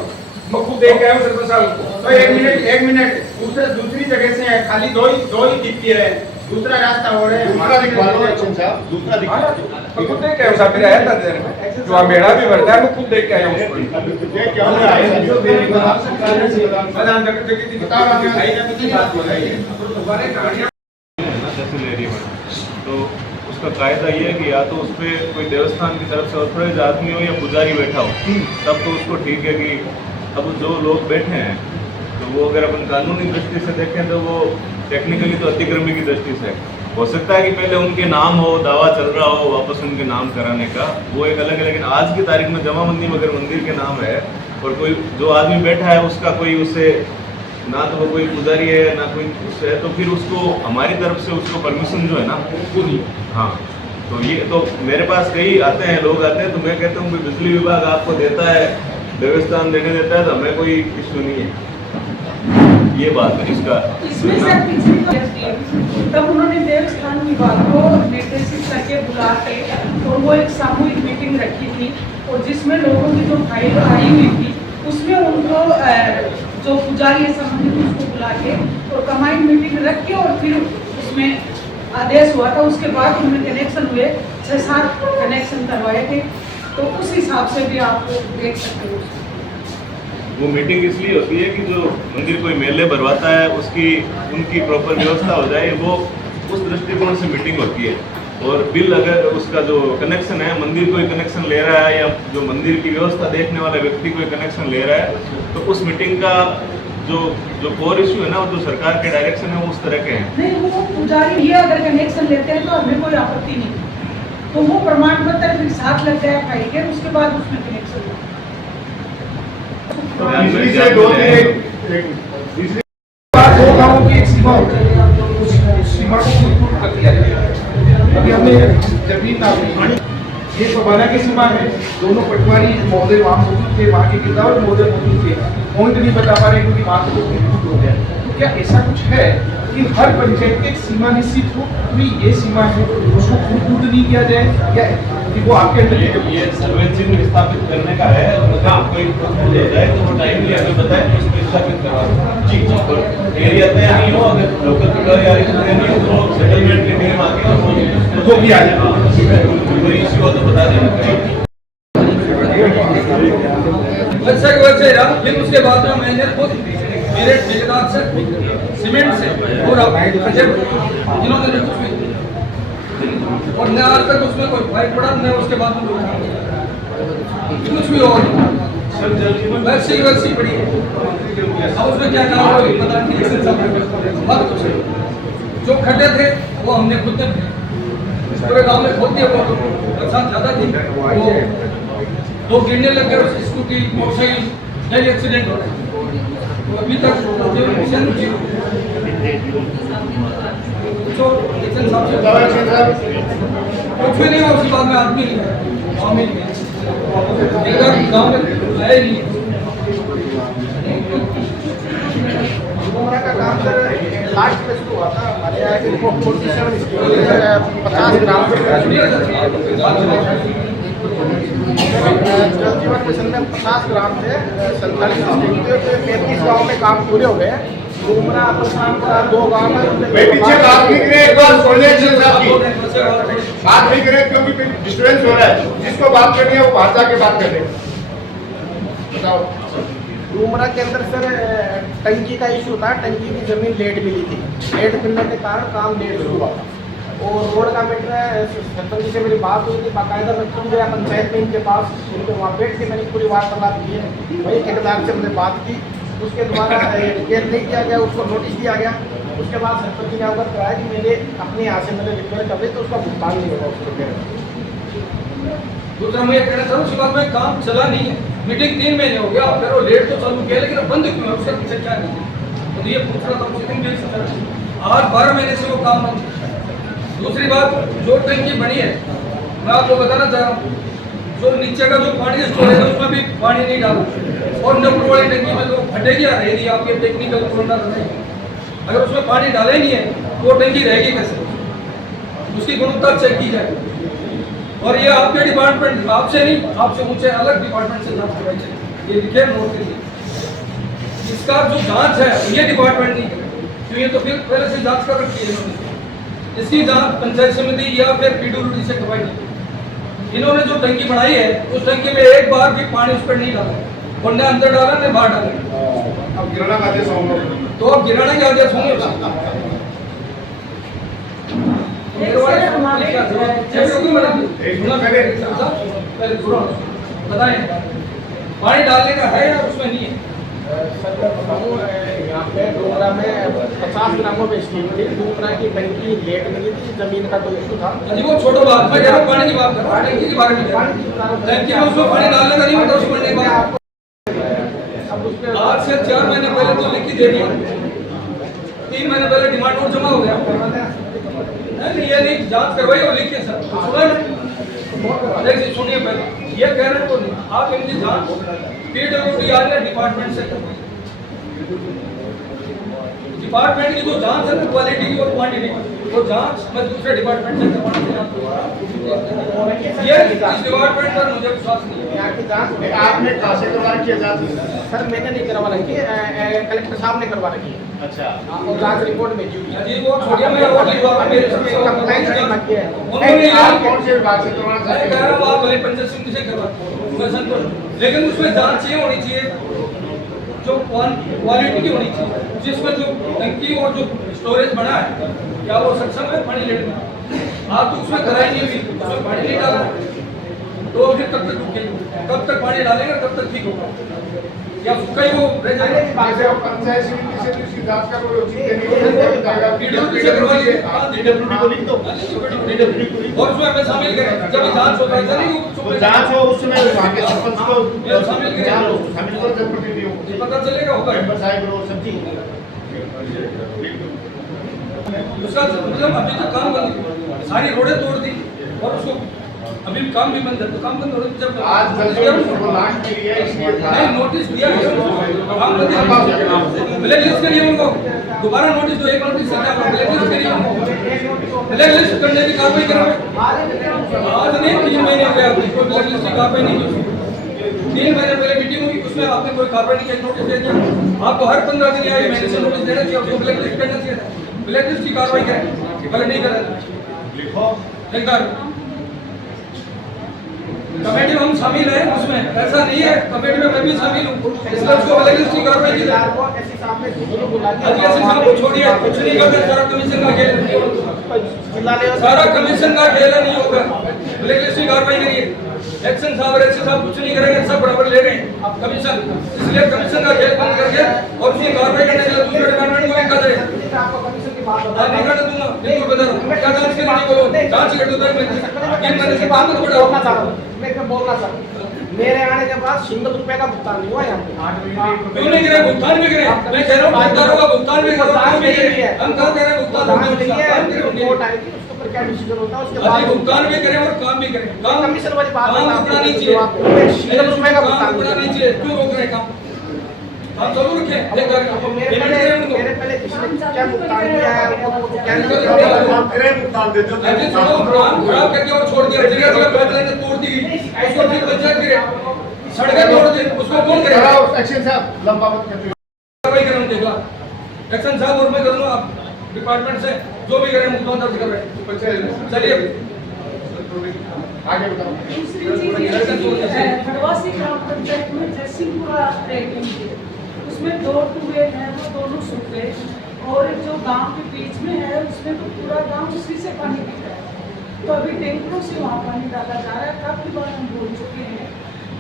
मैं खुद देख के आया हूँ सरपंच साहब। तो एक मिनट दूसरी जगह से है, खाली दो ही दिखती है, दूसरा रास्ता हो रहा है। दूसरा दिखवा दो अच्छा साहब, दूसरा दिखवा दो। मैं खुद देख के आया हूँ साहब, मेरा है था जो मेरा भी भरता है, मैं खुद देख के आया हूँ उसको। ये क्या हो रहा है? जो मेरी बात तहसील एरिया में, तो उसका कायदा ये है कि या तो उस पर कोई देवस्थान की तरफ से ऑथराइज आदमी हो या पुजारी बैठा हो, तब तो उसको ठीक है कि अब जो लोग बैठे हैं तो वो अगर अपन कानूनी दृष्टि से देखें तो वो टेक्निकली तो अतिक्रमण की दृष्टि से हो सकता है कि पहले उनके नाम हो, दावा चल रहा हो वापस उनके नाम कराने का, वो एक अलग है। लेकिन आज की तारीख में जमाबंदी में अगर मंदिर के नाम है और कोई जो आदमी बैठा है उसका कोई उससे ना तो वो कोई पुजारी है ना कोई उससे है, तो फिर उसको हमारी तरफ से उसको परमिशन जो है ना वो नहीं। हाँ, तो ये तो मेरे पास कई आते हैं, लोग आते हैं, तो मैं कहता हूँ कि बिजली विभाग आपको देता है, देवस्थान देने देता है, तो हमें कोई इश्यू नहीं है। ये बात है इसका। इसमें सर पिछली तब उन्होंने देवस्थान विभाग को निर्देशित करके बुला के और वो एक सामूहिक मीटिंग रखी थी, और जिसमें लोगों की जो फाइल आई हुई थी उसमें उनको जो पुजारी है संबंधित उसको बुला के और कमांड मीटिंग रख के और फिर उसमें आदेश हुआ था। उसके बाद उनमें कनेक्शन हुए, 6-7 कनेक्शन करवाए थे, तो उस हिसाब से भी आप देख सकते हो। वो मीटिंग इसलिए होती है कि जो मंदिर कोई मेले भरवाता है उसकी उनकी प्रॉपर व्यवस्था हो जाए, वो उस दृष्टिकोण से मीटिंग होती है। और बिल अगर उसका जो कनेक्शन है, मंदिर कोई कनेक्शन ले रहा है या जो मंदिर की व्यवस्था देखने वाला व्यक्ति कोई कनेक्शन ले रहा है, तो उस मीटिंग का जो कोर इशू है ना, वो जो सरकार के डायरेक्शन है वो उस तरह के हैं। नहीं, वो पुजारी ये अगर कनेक्शन लेते हैं तो हमें कोई आपत्ति नहीं, तो वो प्रमाण पत्र फिर साथ लग जाए फाइल के, उसके बाद उसमें कनेक्शन बिजली से 2 बिजली बात 2 गाँवों की एक सीमा होती है, उस सीमा को खुद कर दिया जाए। अभी हमने जमीन नापी, ये पबाना की सीमा है, दोनों पटवारी महोदय वहाँ मौजूद थे, वहाँ के गिरदावर महोदय मौजूद थे, पॉइंट नहीं बता पा रहे क्योंकि वहाँ से लोग नियुक्त हो गया। तो क्या ऐसा कुछ है कि हर पंचायत की एक सीमा निश्चित हो, तो ये सीमा है उसको खुद नहीं किया जाए, या कि वो आपके अंदर ये सर्वे चिन्ह स्थापित करने का है, मतलब कोई हो जाए तो वो टाइमली हमें बताए तो उसको स्थापित करवा। जी जी, और एरिया तय नहीं हो, अगर लोकल पटवारी नहीं हो तो सेटलमेंट के नियम आगे तो भी आ जाए, कोई इश्यू हो तो बता देना। फिर उसके बाद में मैंने खुद मेरे ठेकेदार से सीमेंट से और जिन्होंने कुछ भी और न आज तक उसमें कोई फाइल पड़ा न उसके बाद में कुछ भी और वैसी पड़ी है। अब उसमें क्या काम हो पता नहीं, बहुत कुछ जो खड्डे थे वो हमने खुद ने पूरे गांव में खोद दिया। वो बरसात ज्यादा थी, वो 2 गिरने लग गए, उस स्कूटी मोटरसाइकिल कई एक्सीडेंट हो रहे। तो अभी तक जो कुछ भी नहीं हुआ, उसके बाद में आदमी नहीं है, शामिल नहीं है। एक बार गाँव में आए नहीं। डोमरा का काम सर लास्ट में शुरू हुआ था हमारे यहाँ के 50 ग्राम जल जीवन मिशन में 50 ग्राम थे, 35 गाँव में काम पूरे हो गए। डोमरा अपना 2 गाँव में पीछे बात नहीं करे, एक बार सुन ले बात नहीं करे क्योंकि डिस्टर्बेंस हो रहा है। जिसको बात करनी है वो बाहर जाके बात कर ले। बताओ। डोमरा के अंदर सर टंकी का इशू था, टंकी की जमीन लेट मिली थी, लेट मिलने के कारण काम लेट शुरू हुआ। और रोड का मैटर सरपंच जी से मेरी बात हुई थी, बाकायदा मैं खुद गया पंचायत में इनके पास, उनके वहाँ बैठ के मैंने पूरी वार्तालाप की है। वही ठेकेदार से मैंने बात की, उसके द्वारा रिपेयर नहीं किया गया, उसको नोटिस दिया गया। उसके बाद सरपंच जी ने अवगत कराया कि मेरे अपने यहाँ से मैंने रिपेयर कर दी तो उसका भुगतान नहीं होगा उसको रिपेयर। दूसरा मैं कहना चाहूँ उसके बाद में काम चला नहीं है। मीटिंग 3 महीने हो गया, फिर वो लेट तो चालू किया लेकिन बंद क्यों है, उसका पीछे क्या नहीं है। तो ये पूछ रहा था मुझे तुम आज 12 महीने से वो काम बंद है। दूसरी बात, जो टंकी बनी है मैं आपको बताना चाह रहा हूँ, जो नीचे का जो पानी स्टोरेज है उसमें भी पानी नहीं डाला। और नंबर वाली टंकी में तो फटेगी या रहेगी, आपके टेक्निकल प्रोग्राम रहेगी। अगर उसमें पानी डाले नहीं है तो टंकी रहेगी कैसे, उसकी गुणवत्ता चेक की जाए। और ये आपके डिपार्टमेंट, आपसे नहीं, आपसे ऊंचे अलग डिपार्टमेंट से जांच करवाई जाए, ये लिखे नोट करिए। इसका जो जांच है ये डिपार्टमेंट नहीं करे, तो ये तो फिर पहले से जांच कर रखी है इन्होंने। इसकी जांच पंचायत समिति या फिर पीडब्ल्यूडी से करवाई जाए। इन्होंने जो टंकी बनाई है उस टंकी में एक बार भी पानी उस पर नहीं डाला, और न अंदर डाला न बाहर डाला। अब गिराना का आदेश होंगे तो अब गिराने के आदेश होंगे। बताएं पानी डालने का है या उसमें नहीं है? सर मैं बताऊँ, यहाँ पे डोमरा में 50 ग्रामों में स्कीम थी। डोमरा की टंकी लेट मिली थी, जमीन का कोई इशू था। जी वो छोटा बात, मैं कह रहा हूँ पानी की बात कर रहा हूँ, टंकी के बारे में। टंकी में उसमें पानी डालने का नहीं होता, उसमें नहीं बात। आज से 4 महीने पहले तो लिखी दे दिया, 3 महीने पहले डिमांड नोट जमा हो गया। नहीं ये नहीं जांच करवाई और लिखिए सर, सुनिए पहले ये कह रहे हो नहीं, आप इनकी जांच पीडब्ल्यूडी या डिपार्टमेंट से करवाइए। डिपार्टमेंट की जो जांच है ना क्वालिटी की और क्वांटिटी की, वो जांच मैं दूसरे डिपार्टमेंट से करवाना ये इस डिपार्टमेंट पर मुझे विश्वास नहीं है। यहाँ की जांच आपने कहाँ से करवा रखी है जांच? सर मैंने नहीं करवा रखी है, कलेक्टर साहब ने करवा रखी है। अच्छा, और जांच रिपोर्ट भेजी हुई है। जी वो छोड़िए, मैं और लिखवा मेरे से कंप्लेंट नहीं बाकी है। उन्होंने आप कौन से विभाग से करवाना मैं चाहते कह हैं? रहा हूँ आप भले पंचायत समिति से करवा, मैं संतुष्ट, लेकिन उसमें जांच ये होनी चाहिए जो क्वालिटी की होनी चाहिए, जिसमें जो टंकी और जो स्टोरेज बना है क्या वो सक्षम है पानी लेने में। आप तो उसमें कराई नहीं हुई, उसमें पानी नहीं डाला, तो फिर कब तक रुकेगा, कब तक पानी डालेगा, कब तक ठीक होगा, या सूखा ही वो रह जाएगा। जैसे अब पंचायत समिति से इसकी जांच का कोई औचित्य नहीं पीडब्ल्यूडी से करवाइए, पीडब्ल्यूडी को लिख दो, और उसमें हमें शामिल करें जब जांच होता है। नहीं जांच हो उस समय वहाँ के सरपंच को शामिल करें, शामिल करो, जनप्रतिनिधियों को पता चलेगा होगा मेंबर साहब और सब चीज। उसका मतलब अभी तक काम बंद, सारी रोडें तोड़ दी और उसको अभी काम भी बंद है, तो काम बंद हो रहा जब आज जल्दी लास्ट के लिए इसलिए था नहीं नोटिस दिया है, काम बंद है, ब्लैक लिस्ट करिए उनको, दोबारा नोटिस दो, एक नोटिस से क्या ब्लैक लिस्ट करिए उनको, ब्लैक लिस्ट करने की कार्रवाई करो। आज नहीं 3 महीने हो गए आपने कोई ब्लैक लिस्ट की कार्रवाई नहीं की। 3 महीने पहले मीटिंग हुई, उसमें आपने कोई कार्रवाई नहीं की, नोटिस दे दिया। आपको हर 15 दिन या 1 महीने से नोटिस देना चाहिए, उसको ब्लैक लिस्ट करना चाहिए, ब्लैक लिस्ट की कार्रवाई करें, पहले नहीं करें। लिखो कमेटी में हम शामिल हैं, उसमें ऐसा नहीं है, कमेटी में मैं भी शामिल हूँ, इसलिए उसको ब्लैक लिस्ट की कार्रवाई की जाए। एससी साहब को छोड़िए, कुछ नहीं करते, सारा कमीशन का खेल, सारा कमीशन का खेल नहीं होगा, ब्लैक लिस्ट की कार्रवाई करिए। एक्शन साहब और एससी साहब कुछ नहीं करेंगे, सब बराबर ले रहे हैं कमीशन, इसलिए कमीशन का खेल बंद करके और उसकी कार्रवाई करने के लिए दूसरे डिपार्टमेंट को लिखा जाए। नहीं कर दूंगा, बिल्कुल बता रहा हूँ, क्या जांच करने बोलो, जांच कर दो, 3 महीने से काम तो बड़ा मैं बोलना चाहता हूँ मेरे आने के बाद ₹0 का भुगतान नहीं हुआ यहाँ पे। क्यों नहीं करे? भुगतान भी करे। मैं कह रहा हूँ भुगतान होगा, भुगतान भी करो, काम भी करे। हम कहाँ कह रहे हैं भुगतान होगा? काम करे होंगे। रिपोर्ट आएगी, उसके ऊपर क्या डिसीजन होता है उसके बाद अभी भुगतान भी करें और काम भी करें। काम कमीशन वाली बात काम रुकना नहीं चाहिए। ₹0 का काम भुगतान रुकना नहीं चाहिए। क्यों रोक रहे हैं काम? काम जरूर रखें। मेरे पहले पिछले क्या भुगतान किया है वो क्या भुगतान देते हो अभी चलो काम खराब करके और छोड़ दिया, जगह जगह पाइपलाइन तोड़ दी गई, उसको फिर पंचायत करे, सड़कें तोड़ दी, उसको कौन करेगा? एक्शन साहब लंबा मत करते कार्रवाई करें, देखा एक्शन साहब और मैं करूँगा, आप डिपार्टमेंट से जो भी करें मुकदमा दर्ज कर रहे हैं। चलिए आगे बताओ। दूसरी चीज ये है, खड़वासी ग्राम पंचायत में जयसिंहपुरा ट्रैकिंग है, उसमें 2 ट्यूबवेल हैं, वो दोनों सूख गए और जो गांव के बीच में है उसमें तो पूरा गांव उसी से पानी पीता है। तो अभी टैंकरों से वहाँ पानी डाला जा रहा है, काफी बार हम बोल चुके हैं।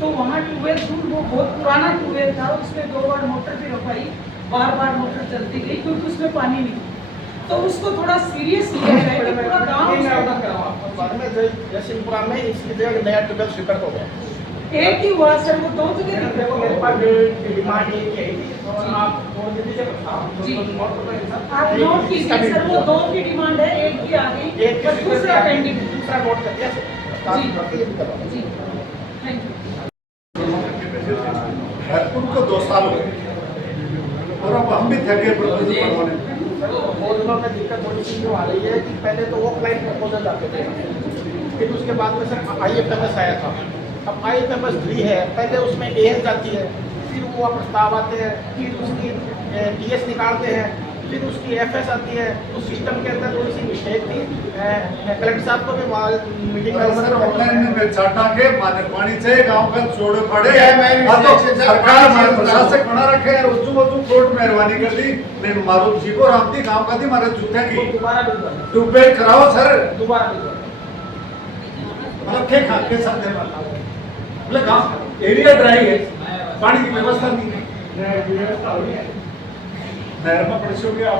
तो वहाँ ट्यूबवेल दूर, वो बहुत पुराना ट्यूबवेल था, उसमें 2 बार मोटर भी रखवाई, बार मोटर चलती गई क्योंकि उसमें पानी नहीं। तो उसको थोड़ा सीरियस लिया जाए कि पूरा गांव जयसिंहपुरा में इसकी जगह नया ट्यूबवेल स्वीकृत हो गया। एक ही हुआ सर, वो 2 जगह दिख रहे मेरे हैं। पास डिमांड ये है कि आप और दे दीजिए जी। आप नोट कीजिए सर, वो 2 की डिमांड है, 1 की आ गई, एक बस दूसरा पेंडिंग। दूसरा नोट कर दिया जी थैंक यू। भरतपुर को 2 साल हो गए और अब हम भी थके प्रपोजल बनवाने में। प्रपोजलों में दिक्कत थोड़ी सी जो आ रही है कि पहले तो ऑफलाइन प्रपोजल आते थे, फिर उसके बाद में सर IFMS आया था। अब IFMS 3 है, पहले उसमें AS जाती है, फिर वो प्रस्ताव आते हैं, फिर उसकी TS निकालते हैं, फिर उसकी FS आती है। तो सिस्टम के अंदर थोड़ी सी मिस्टेक थी। कलेक्टर साहब को भी मीटिंग सर ऑनलाइन में चाटा के माने पानी से गांव का छोड़े पड़े मैं तो सरकार मारे प्रशासक बना रखे हैं, उज्जू बज्जू कोर्ट मेहरबानी कर दी, नहीं मारो जी को रामती गांव का थी मारे जूते की दोबारा ट्यूबवेल कराओ सर, दोबारा मतलब के खा के सब दे मतलब गांव एरिया ड्राई है, पानी की व्यवस्था नहीं है। नहर में पड़ोसी हो गया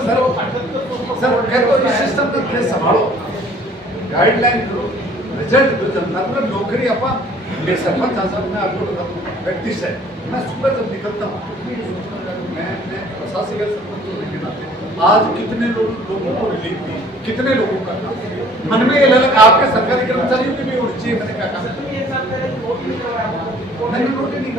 सर कह तो इस सिस्टम को फिर संभालो, गाइडलाइन करो, रिजल्ट दो जनता को। नौकरी अपन मेरे सरपंच साहब मैं आपको बता दूं व्यक्ति से, मैं सुबह जब निकलता हूँ मैं प्रशासनिक सरपंच के नाते आज कितने लोगों को रिलीफ दी, कितने लोगों का काम मन में ये लगा आपके सरकारी कर्मचारियों की भी होनी चाहिए। मैंने क्या कहा मैंने नोट नहीं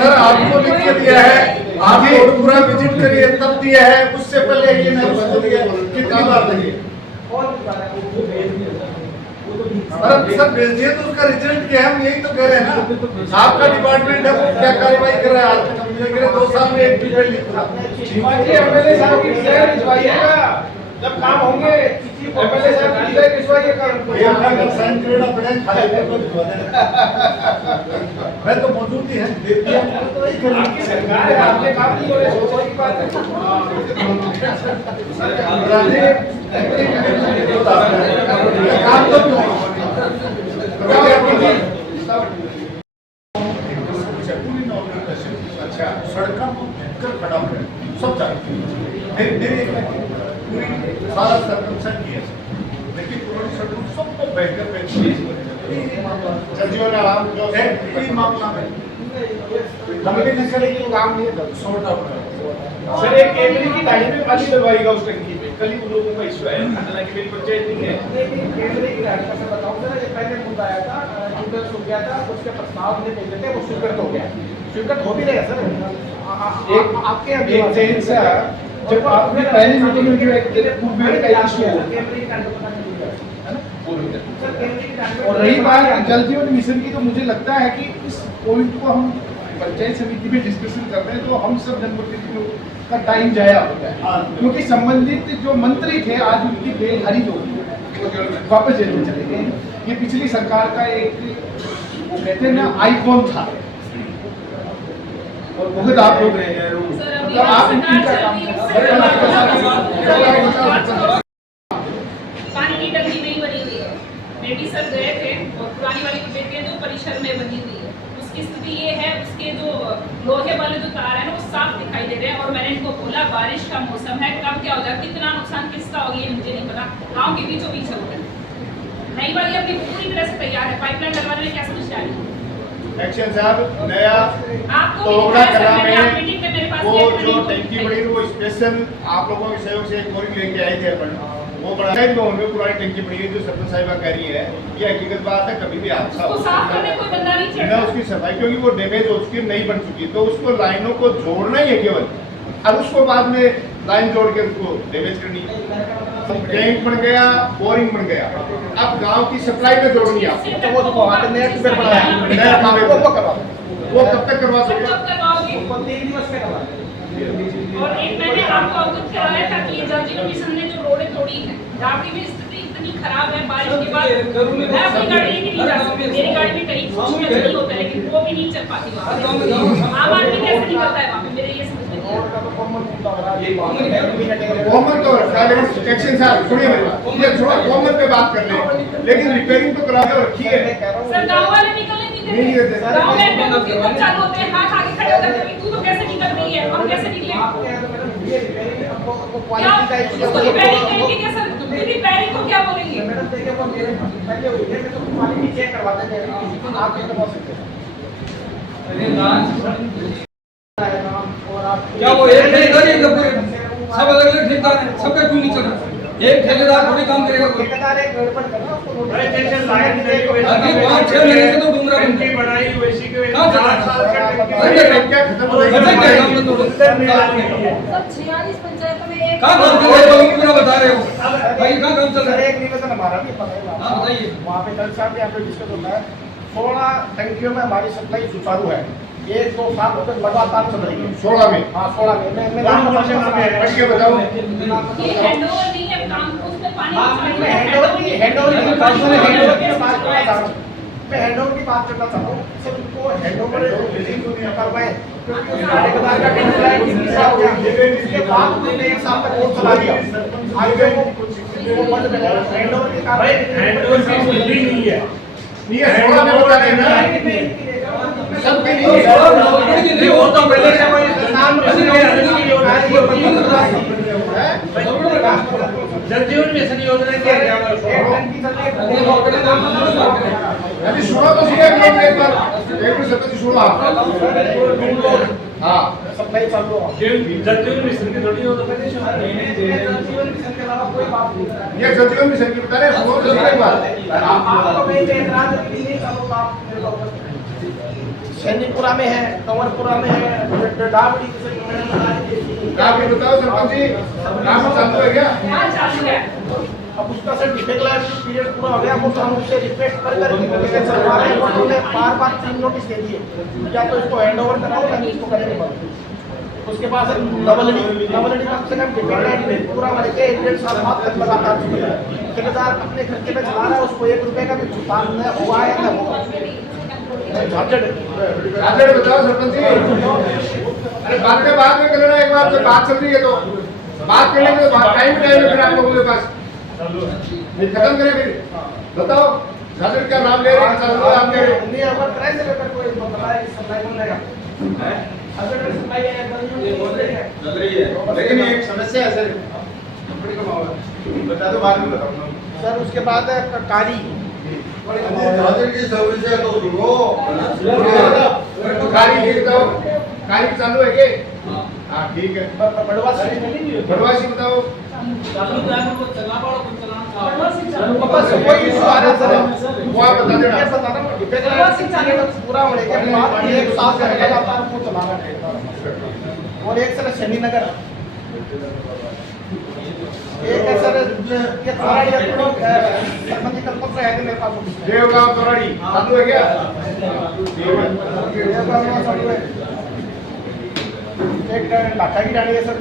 सर आपको लिख के दिया है, आप पूरा विजिट करिए तब दिया है, उससे पहले ये नहीं दिया कितनी बार नहीं सर भेज दिए तो उसका रिजल्ट क्या है? हम यही तो कह रहे हैं ना, आपका डिपार्टमेंट है वो क्या कार्रवाई कर रहा है? आज तक हम ये कह रहे 2 साल में 1 ट्यूबवेल लिखा MLA साहब की रिजाइन भिजवाइएगा, जब काम होंगे MLA साहब की रिजाइन भिजवाइएगा। साइन करना पड़ेगा, खाली पेपर भिजवा देना। मैं तो मौजूद ही है, दे दिया तो वही करेंगे। आपकी सरकार है, आपके काम नहीं हो रहे, सोचने की बात है। काम तो अच्छा सड़क खड़ा हो गया सब सारा सर्कमशन किया, लेकिन पुरानी सड़कों सबको बेहतर मामला में लंबी नजर काम नहीं सॉर्ट आउट सर एक केंद्र की गाड़ी में पानी डलवाएगा उस टंकी में, कल ही उन लोगों का इशू आया, हालांकि मेरी पंचायत नहीं है। केंद्र की गाड़ी का मैं बताऊं सर, ये पहले मुद्दा आया था, ट्यूबवेल सूख गया था, उसके प्रस्ताव ने भेजे थे, वो स्वीकृत हो गया, स्वीकृत हो भी रहेगा सर। आपके एक चेंज सा जब आपने पहली मीटिंग में जो एक ट्यूबवेल का इशू है केंद्र की गाड़ी पता नहीं है ना, और रही बात जल जीवन मिशन की, तो मुझे लगता है कि इस पॉइंट को हम पंचायत समिति में डिस्कशन कर रहे हैं तो हम सब जनप्रतिनिधियों का टाइम जाया हो गया है, क्योंकि संबंधित जो मंत्री थे आज उनकी बेल खारिज हो गई, वापस जेल में चले गए। ये पिछली सरकार का एक वो कहते हैं ना आईकॉन था, और बहुत आप लोग रहे हैं, मतलब आप इनका काम पानी की टंकी नहीं बनी हुई है। बेटी सर गए थे और पुरानी वाली की बेटी है जो परिसर में बनी हुई है, उसकी स्थिति ये है, उसके जो लोहे वाले जो तार है ना वो साफ दिखाई दे रहे हैं, और मैंने इनको बोला जाएगा, बारिश का मौसम है, कब क्या हो जाएगा, कितना नुकसान किसका होगा ये मुझे नहीं पता। गाँव के बीचों बीच हो रहा है। नई वाली अपनी पूरी तरह से तैयार है, पाइपलाइन डलवाने में क्या समस्या है? एक्शन साहब नया आपको तोगड़ा कला मैंने आप में मीटिंग में मेरे पास वो एक जो मिनट टंकी बड़ी वो स्पेशल आप लोगों के सहयोग से एक बोरिंग लेके आए थे अपन, वो बड़ा है तो उनमें पुरानी टंकी बड़ी है जो सरपंच साहिबा कह रही है, ये हकीकत बात है, कभी भी हादसा उसको साफ करने कोई बंदा नहीं ना चाहिए। उसकी सफाई, क्योंकि वो डैमेज हो चुकी है, नहीं बन चुकी, तो उसको लाइनों को जोड़ना ही है केवल, अब उसको बाद में लाइन जोड़ के उसको डैमेज करनी है। टैंक बन गया, बोरिंग बन गया, अब गांव की सप्लाई में जोड़नी है आपको। तो वो जो वहाँ पे नया ट्यूबवेल बनाया है, नया ट्यूबवेल वो करवा दो। वो कब तक करवा सर, सकते कब करवाओगे? वो 3 दिवस में करवा दो। और एक मैंने आपको अवगत कराया था कि ये जल जीवन मिशन ने जो रोडें तोड़ी है, राबड़ी में स्थिति इतनी खराब है, बारिश के बाद मैं अपनी गाड़ी लेके नहीं जा सकती, मेरी गाड़ी में कहीं कुछ भी नहीं होता है, लेकिन वो भी नहीं चल पाती वहाँ पे। आम आदमी कैसे निकलता है वहाँ पे, मेरे ये समझ में नहीं आता। कॉमन तो एक्शन साहब सुनिए मेरी बात, ये थोड़ा कॉमन पे बात कर ले, लेकिन रिपेयरिंग तो करा के रखी है। सर गाँव वाले निकलने नहीं नहीं देते, देते। गाँव में लोग चालू होते हैं, हाथ आगे खड़े हो जाते हैं, तू तो कैसे निकल रही है, हम कैसे निकले? क्या उसको रिपेयरिंग करेंगे क्या सर? रिपेयरिंग को क्या बोलेंगे? क्या वो एक ठेकेदार ही एकदम पूरे सब अलग अलग ठेकेदार हैं, सबका क्यों नहीं चल रहा? एक ठेकेदार थोड़ी काम करेगा कोई। अभी 5-6 महीने से तो घूम रहा है बनाई वैसी के कहाँ चल रहा है? क्या खत्म हो रही खत्म क्या काम है? तो सब 46 पंचायतों में एक कहाँ काम चल रहा है? तुम पूरा बता रहे हो भाई, कहाँ काम चल रहा है? एक निवेदन हमारा भी पता है, हाँ बताइए। वहाँ पे कल साहब यहाँ पे डिस्कस होता है, 16 टंकियों में हमारी सप्लाई सुचारू है, 1-2 साल हो गए लगातार चल रही है। 16 में हाँ 16 में मैं नाम पढ़ के बताओ। ये हैंडओवर नहीं है, काम उसमें पानी मैं हैंडओवर की बात करना चाहता हूँ, मैं हैंडओवर की बात करना चाहता हूँ, सर उनको हैंडओवर करवाएं, क्योंकि उसका ठेकेदार का टेंडर है कि तीसरा हो गया, उसके बाद उसने 1 साल तक और चला दिया, आगे वो बंद कर दिया। हैंडओवर के कारण हैंडओवर की बिल्डिंग नहीं है, ये 16 में बता देना सबके लिए नहीं होता पहले से कोई जल जीवन मिशन योजना क्या है? अभी सुनो तो सही एक मिनट सत्य सुनो आप। हाँ सप्लाई चालू हो। जल जीवन मिशन की थोड़ी होता है। ये जल जीवन मिशन की बता रहे हैं, सुनो तो सही एक बार। आपको मैं एतराज नहीं करूँगा, आप सैनिकपुरा में है, कंवरपुरा में है, डाबड़ी आप ये बताओ सरपंच जी, काम चालू है क्या? यहाँ चालू है। अब उसका सर डिफेक्ट पीरियड पूरा हो गया, वो हम उससे रिक्वेस्ट कर करके चलवा रहे हैं, उन्होंने बार-बार 3 नोटिस दे दिए, या तो इसको हैंडओवर कराओ या इसको करेंगे बंद। उसके बाद डबल डी कम से कम डिफेक्ट पूरा होने के 1-1.5 साल बाद तक लगातार चल रहा है। ठेकेदार अपने खर्चे पे चला रहा है, उसको 1 रुपए का भी भुगतान न हुआ है न होगा। झाझड़ बताओ सरपंच जी। अरे बात में कर लेना, एक बार बात चल रही है तो बात करने के बाद टाइम है फिर आप लोगों के पास, खत्म करें फिर। बताओ झाझड़ क्या नाम ले रहे हैं, चालू है आपके? नहीं अगर कराए से लेकर कोई बताया कि सप्लाई बन रहेगा, अगर सप्लाई चल रही है, लेकिन एक समस्या है सर, बता दो बाद में बताऊंगा सर। उसके बाद कारी की समस्या तो सुनो, गाड़ी ले बताओ, गाड़ी चालू है क्या? हाँ ठीक है। बड़वासी बताओ। बस कोई इशू आ रहा सर, वो आप बता देना। ये बता रहा हूँ डिफेक्ट पूरा होने के बाद 1 साल तक लगातार वो चलाना है। और एक सर शनि नगर, एक है सर ये थोराड़ी सरपंच कल्पक से है मेरे पास, देवगांव तोराड़ी चालू है क्या? एक लाठा की डाली है सर।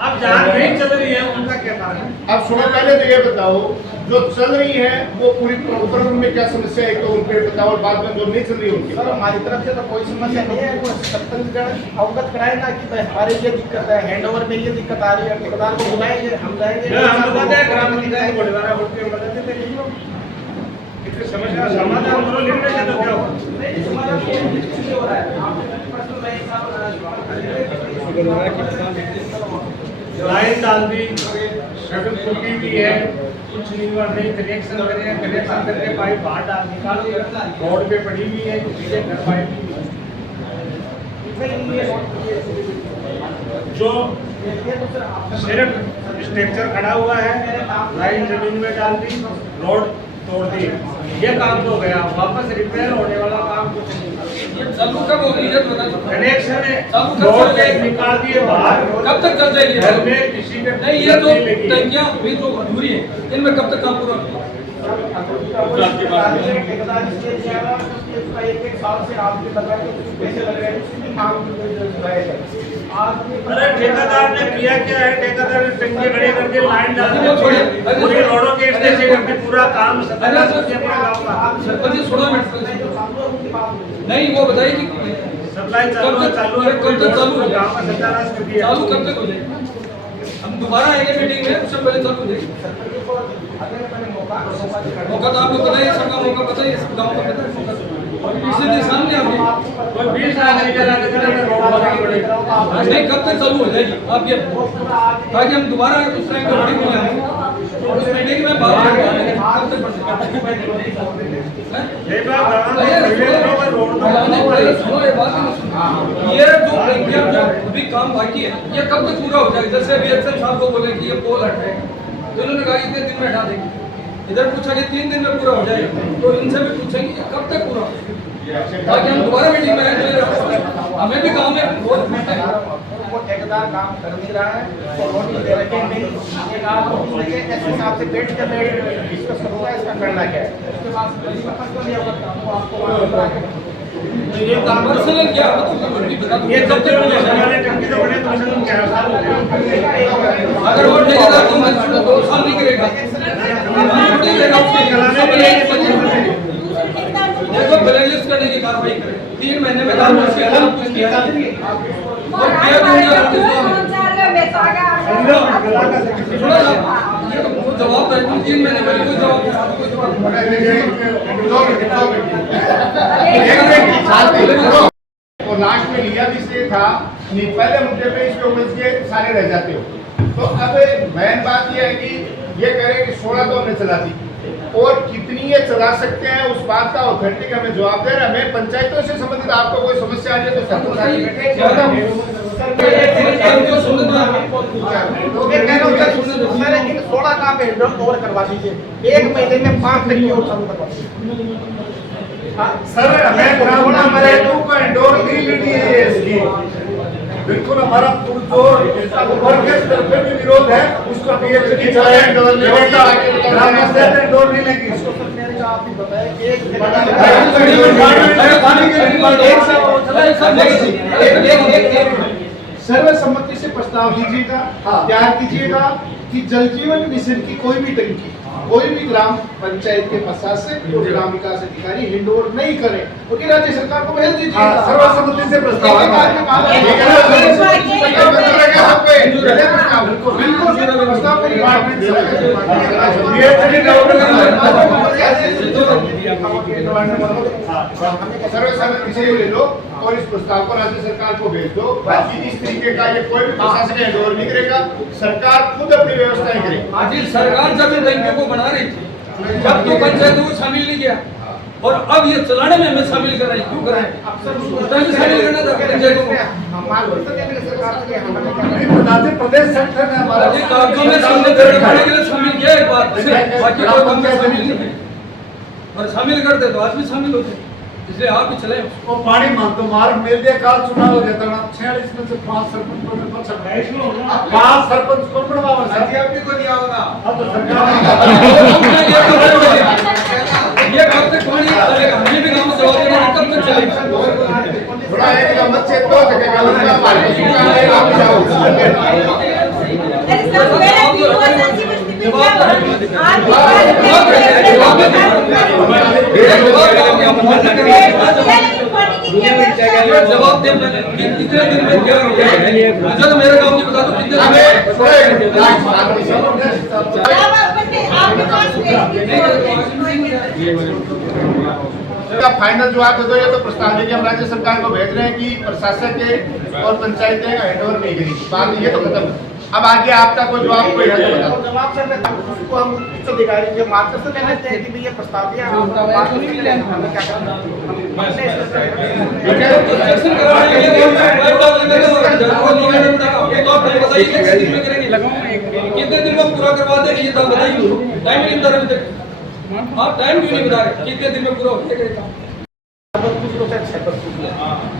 अब जहाँ नहीं चल रही है उनका क्या कारण है? अब सुनो, पहले तो ये बताओ जो चल रही है वो पूरी उत्तराखंड में क्या समस्या है, तो उनके बताओ, और बाद में जो नहीं चल रही है उनकी। सर हमारी तरफ से तो कोई समस्या नहीं है, वो सरपंचगण अवगत कराए ना कि भाई हमारे ये दिक्कत है, हैंडओवर में ये दिक्कत आ रही है, ठेकेदार को बुलाएंगे, हम जाएंगे। हम बताते हैं ग्राम पंचायत को बुलवाना बोलते हैं, बताते थे समस्या समाधान करो, लिख रहे तो क्या होगा? लाइन डाल दी, शटल टूटी हुई है, कुछ नहीं हुआ, नहीं कनेक्शन करें, कनेक्शन करके पाइप बाहर डाल निकाल के रोड पे पड़ी हुई है, सीधे घर पाइप जो सिर्फ स्ट्रक्चर खड़ा हुआ है, लाइन जमीन में डाल दी, रोड तोड़ दी, ये काम तो गया। वापस रिपेयर होने वाला काम कुछ नहीं। चालू कब होगी ये बता दो। कनेक्शन है, रोड पे निकाल दिए बाहर, कब तक चल जाएगी? घर में किसी के नहीं, ये तो टंकियां भी तो अधूरी है, इनमें कब तक काम पूरा होगा? अरे ठेकेदार ने किया क्या है? ठेकेदार ने टंकी खड़ी करके लाइन डाल दी, पूरी रोडों के स्टेशन करके पूरा काम नहीं, वो बताइए कि सप्लाई चालू है, कब तक चालू है? गाँव का सत्यानाश कर दिया। चालू कब तक हो जाएगी? हम दोबारा आएंगे मीटिंग में, उससे पहले चालू हो जाएगी। मौका तो आपको पता है, सबका मौका पता है, सब गाँव का पता है मौका। पिछले सामने आपने कोई 20 लाख नहीं, कब तक चालू हो जाएगी आप ये ताकि हम दोबारा उस टाइम पे मीटिंग में आए, उस मीटिंग में बात करेंगे कब तक ये जो प्रक्रिया जो अभी काम बाकी है, ये कब तक पूरा हो जाएगा? जैसे अभी एक्शन साहब को बोले कि ये पोल हट रहे हैं, तो इन्होंने कहा इतने दिन में हटा देंगे, इधर पूछा कि 3 दिन में पूरा हो जाएगा, तो इनसे भी पूछेंगे कब तक पूरा ताकि हम दोबारा मीटिंग में आए। हमें भी गाँव में बहुत वो ठेकेदार काम कर नहीं रहा है और नोटिस दे रखे नहीं, एक आध नोटिस देंगे, ऐसे हिसाब से बैठ के मैं डिस्कस करूंगा इसका करना क्या है, उसके बाद आपको ये पर्सनल क्या ये जब तक वाले टंकी तो बने तो पर्सनल क्या अगर वो ठेकेदार को मंजूर 2 साल नहीं करेगा, देखो ब्लैकलिस्ट करने की कार्रवाई करें, 3 महीने में काम कुछ किया और किया तो जवाब है 3 महीने में कोई जवाब और लास्ट में लिया भी इसलिए था नहीं, पहले मुद्दे पे इसके उम्मीद के सारे रह जाते हो। तो अब मेन बात यह है कि ये कह रहे कि 16 तो हमने चला दी और कितनी ये चला सकते हैं, उस बात का ऑथेंटिक हमें जवाब दे रहे। हमें पंचायतों से संबंधित आपको कोई समस्या आ जाए तो लेकिन 16 का आप हैंडओवर और करवा दीजिए, 1 महीने में 5 टंकी और चालू करवा दीजिए। सर हमें ब्राह्मण हमारे को हैंडओवर नहीं मिली है इसकी, बिल्कुल हमारा जो ऊपर के स्तर पे भी विरोध है, उसको पीएच की चाहे हैंडओवर नहीं लेगी इसको। आप भी बताएं कि सर्वसम्मति से प्रस्ताव लीजिएगा, तैयार कीजिएगा कि जल जीवन मिशन की कोई भी टंकी कोई भी ग्राम पंचायत के प्रशासन और ग्राम विकास अधिकारी हैंडओवर नहीं करे, क्योंकि राज्य सरकार को भेज दीजिए। सर्वसम्मति से प्रस्ताव सर्वसम्मति से ले लो और इस प्रस्ताव को राज्य सरकार को भेज दो। बाकी इस तरीके का ये कोई भी प्रशासन हैंडओवर नहीं करेगा, सरकार खुद अपनी व्यवस्थाएं करेगी। आज सरकार जब इन टंकियों को बना रही थी, जब तो पंचायत को शामिल नहीं किया और अब ये चलाने में हमें शामिल कर रही, क्यों कर रहे हैं? शामिल करना था पंचायतों को, प्रदेश सेक्टर में हमारा कागजों में शामिल करने के लिए शामिल किया एक बात, बाकी कोई काम में शामिल नहीं है। और शामिल करते तो आज भी शामिल होते, इसलिए आप भी चले। वो पानी मांगतो मार्ग मिल दिया, काल चुनाव हो जाता ना, 46 में से 5 सरपंच को में 5 सरपंच को बनवावा आपकी को दिया होगा। अब तो सरकार ये कब तक पानी चलेगा? हमें भी गाँव जवाब देना, कब तक चलेगा? थोड़ा एक मत से तो जगह का हमारे सुनना है, आप जाओ। आप जवाब दे मैंने कितने दिन में क्या हो गया मुझे तो मेरा काम नहीं बता दो कितने का फाइनल जवाब दे दो। ये तो प्रस्ताव लेके हम राज्य सरकार को भेज रहे हैं कि प्रशासक के और पंचायतें हैंडओवर नहीं करेंगी। बात ये तो खत्म। अब आगे आपका कोई जवाब कोई है तो बताओ। जवाब सर उसको हम उच्च अधिकारी के मार्गदर्शन ले लेते हैं कि भैया प्रस्ताव दिया हम बात नहीं लेंगे हमें क्या करना कितने दिन में पूरा करवा देंगे ये तो बताइए। टाइम नहीं बता रहे आप टाइम क्यों नहीं बता रहे कितने दिन में पूरा हो जाएगा?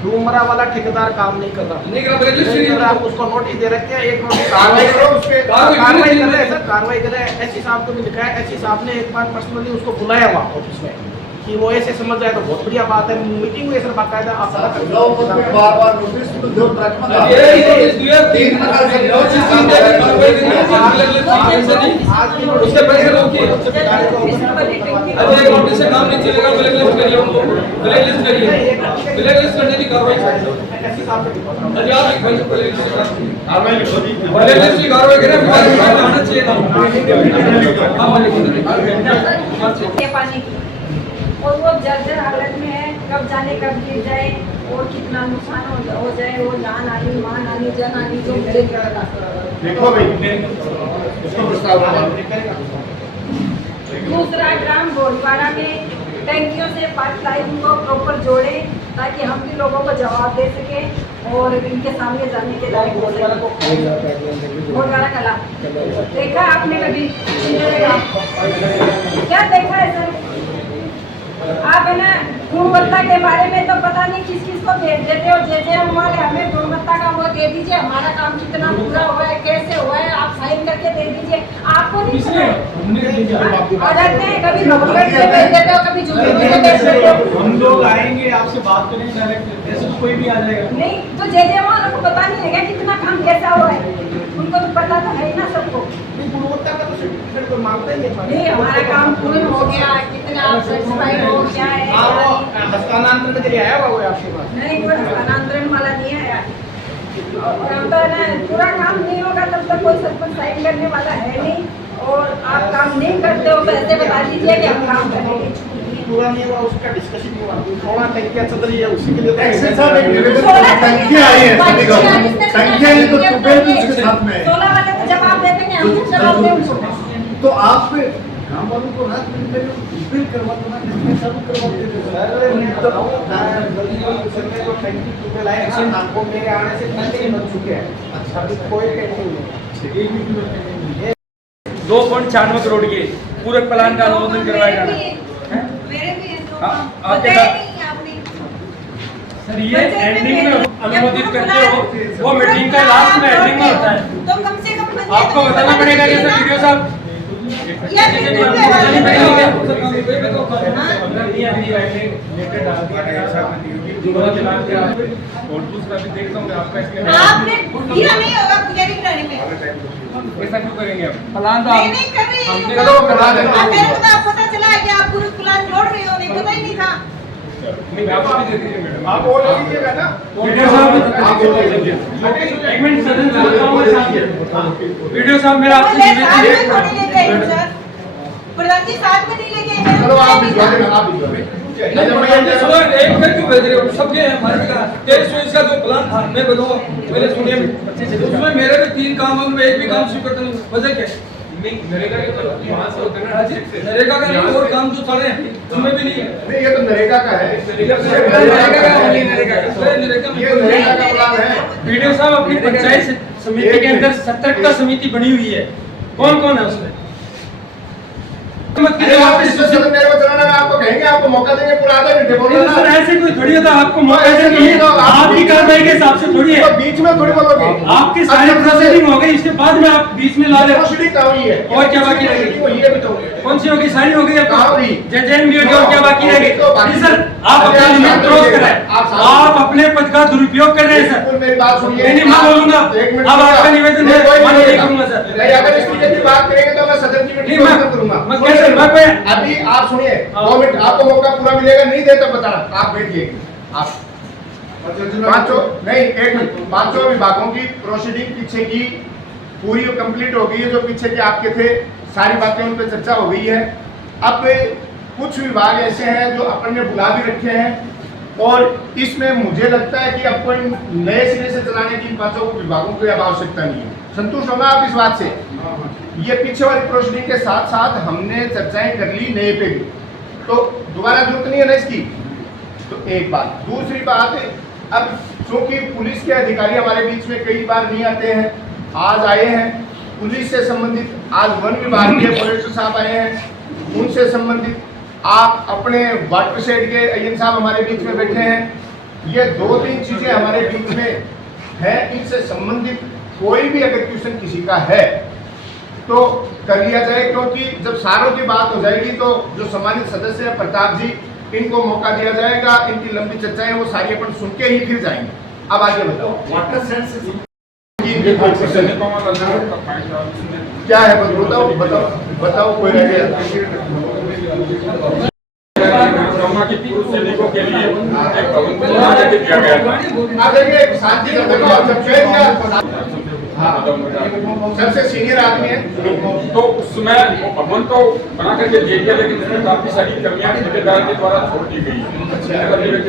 डूमरा वाला ठेकेदार काम नहीं कर रहा आप उसको नोटिस दे रखे हैं। एक नोटिस कार्रवाई करे सर कार्रवाई करे। एससी साहब को भी लिखा है। एससी साहब ने एक बार पर्सनली उसको बुलाया हुआ ऑफिस में कि वो ऐसे समझ जाए तो बहुत बढ़िया बात है। मीटिंग हुई सर बाकायदा आप बार नोटिस तो दो उससे पैसे लो कि नोटिस से काम नहीं चलेगा। ब्लैक लिस्ट करिए उनको ब्लैक लिस्ट करिए ब्लैक लिस्ट करने की कार्रवाई अरे आप एक भाई ब्लैक लिस्ट की कार्रवाई करें आना चाहिए पानी की और वो जर्जर हालत में है। कब जाने कब गिर जाए और कितना नुकसान हो जाए। वो जान आनी मान आनी जन आनी जो मेरे देखो भाई उसको प्रस्ताव दूसरा ग्राम गोलवाड़ा में टैंकियों से पाइपलाइन को प्रॉपर जोड़े ताकि हम भी लोगों को जवाब दे सके और इनके सामने जाने के लायक हो सके। गोलवाड़ा कला देखा आपने कभी? क्या देखा है सर? आप है ना गुणवत्ता के बारे में तो पता नहीं किस किस को भेज देते हो। जैसे हमारे हमें गुणवत्ता का वो दे दीजिए हमारा काम कितना पूरा हुआ है कैसे हुआ है आप साइन करके दे दीजिए। आपको नहीं पता कभी नौकरी से भेज देते हो कभी जूते भेज देते हो। हम लोग आएंगे आपसे बात करेंगे डायरेक्ट ऐसे तो कोई भी आ जाएगा नहीं तो जैसे वालों को पता नहीं है कितना काम कैसा हुआ है। उनको तो पता तो है ही ना सबको। गुणवत्ता का तो सर्टिफिकेट कोई मांगता ही है। नहीं हमारा काम पूर्ण हो गया कितना आप सेटिस्फाइड हो क्या है। हस्तांतरण के लिए आया हुआ है आपके पास? नहीं कोई हस्तांतरण वाला नहीं आया। और अब तो ना पूरा काम नहीं होगा तब तक कोई सरपंच साइन करने वाला है नहीं। और आप काम नहीं करते हो पैसे बता दीजिए कि हम काम करेंगे। पूरा नहीं हुआ उसका डिस्कशन नहीं हुआ। थोड़ा टंकियां चल रही है उसी के लिए संख्या आई है संख्या तो उसके साथ में 16 वाले को जवाब देते हैं हम जवाब दें उनको। तो आप गाँव वालों को रात में बिल करवा दो ना किसमें चालू करवा देते आपको मेरे आने से पहले बन चुके हैं। अच्छा कोई टेंशन नहीं। 2.96 करोड़ के पूरक प्लान का अनुमोदन करवाया जाना है। मेरे भी है तो आपके साथ सर ये एंडिंग में अनुमोदित करते हो वो मीटिंग का लास्ट में एंडिंग में होता है तो कम से कम आपको बताना पड़ेगा कि सर वीडियो साहब आपने दिया नहीं होगा पुजारी कराने में। ऐसा क्यों करेंगे आप? नहीं कर रही हूँ। मेरे को तो पता चला कि आप पूरा प्लान जोड़ रहे हो नहीं पता ही नहीं था। आप बोल लीजिएगा ना वीडियो साहब एक मिनट सदन चलता हूँ वीडियो साहब मेरा आपसे साथ में थोड़ी ले गए सर प्रधान जी साथ में नहीं ले गए। चलो आप भिजवा देना आप भिजवा देना। एक में क्यों भेज रहे हो? सबके हमारे का 23 का जो प्लान था मैं बताऊँ पहले सुनिए उसमें मेरे भी 3 काम है मैं एक भी काम स्वीकार नहीं वजह क्या है? नरेगा का नहीं और काम जो चल रहे हैं उसमें भी नहीं है। नहीं ये तो नरेगा का है। नरेगा का प्लान है। वीडियो साहब अपनी पंचायत समिति के अंदर सतर्कता समिति बनी हुई है कौन कौन है उसमें? मेरे को चलाना है आपको कहेंगे आपको मौका देंगे पूरा आधा घंटे बोलना सर ऐसे कोई थोड़ी होता आपको मौका देंगे आपकी कार्रवाई के हिसाब से थोड़ी है। बीच में थोड़ी बोलोगे आपकी सारी प्रोसीडिंग हो गई इसके बाद में आप बीच में ला रहे हो। प्रोसीडिंग कहाँ हुई है और क्या बाकी रहेगी? कौन सी होगी? सारी हो गई अब जैन भी होगी और क्या बाकी रहेगी? सर आप अपना लिमिट क्रॉस कर रहे हैं आप अपने पद का दुरुपयोग कर रहे हैं सर। मेरी बात सुनिए नहीं मैं बोलूंगा अब आपका निवेदन है मैं नहीं करूंगा सर। अगर इस तरीके की बात करेंगे तो मैं सदन की मीटिंग बंद करूंगा। अभी आप सुनिए 2 मिनट आपको मौका पूरा मिलेगा नहीं दे तो बताना आप बैठिए आप पांचों नहीं, एक मिनट, पांचों विभागों की प्रोसीडिंग पीछे की पूरी कंप्लीट हो गई है। जो पीछे के आपके थे सारी बातें उन पर चर्चा हो गई है। अब कुछ विभाग ऐसे हैं जो अपन ने बुला भी रखे हैं और इसमें मुझे लगता है कि अब कोई नए सिरे से चलाने की पांचों विभागों की अब आवश्यकता नहीं है। संतुष्ट होगा आप इस बात से? ये पीछे वाली प्रोसीडिंग के साथ साथ हमने चर्चाएं कर ली नए पे भी, तो दोबारा जरूरत नहीं है ना इसकी। तो एक बात, दूसरी बात, अब चूंकि पुलिस के अधिकारी हमारे बीच में कई बार नहीं आते हैं, आज आए हैं। पुलिस से संबंधित आज वन विभाग के फॉरेस्टर साहब आए हैं, उनसे संबंधित आप अपने वाटर शेड के अय्यन साहब हमारे बीच में बैठे हैं। ये 2-3 चीजें हमारे बीच में है, इनसे संबंधित कोई भी अगर क्वेश्चन किसी का है तो कर लिया जाए, क्योंकि जब सारों की बात हो जाएगी तो जो सम्मानित सदस्य हैं प्रताप जी, इनको मौका दिया जाएगा। इनकी लंबी चर्चाएं वो सारी अपन सुन के ही फिर जाएंगे। अब आगे बताओ वाटर सेंस क्या है, बताओ बताओ बताओ, कोई रह गया? सैनिकों के लिए एक भवन दिया गया था। शांति सबसे सीनियर आदमी है, तो उसमें वो भवन तो बना करके दे दिया, लेकिन उसमें काफी सारी कमियां ठेकेदार के द्वारा छोड़ दी गई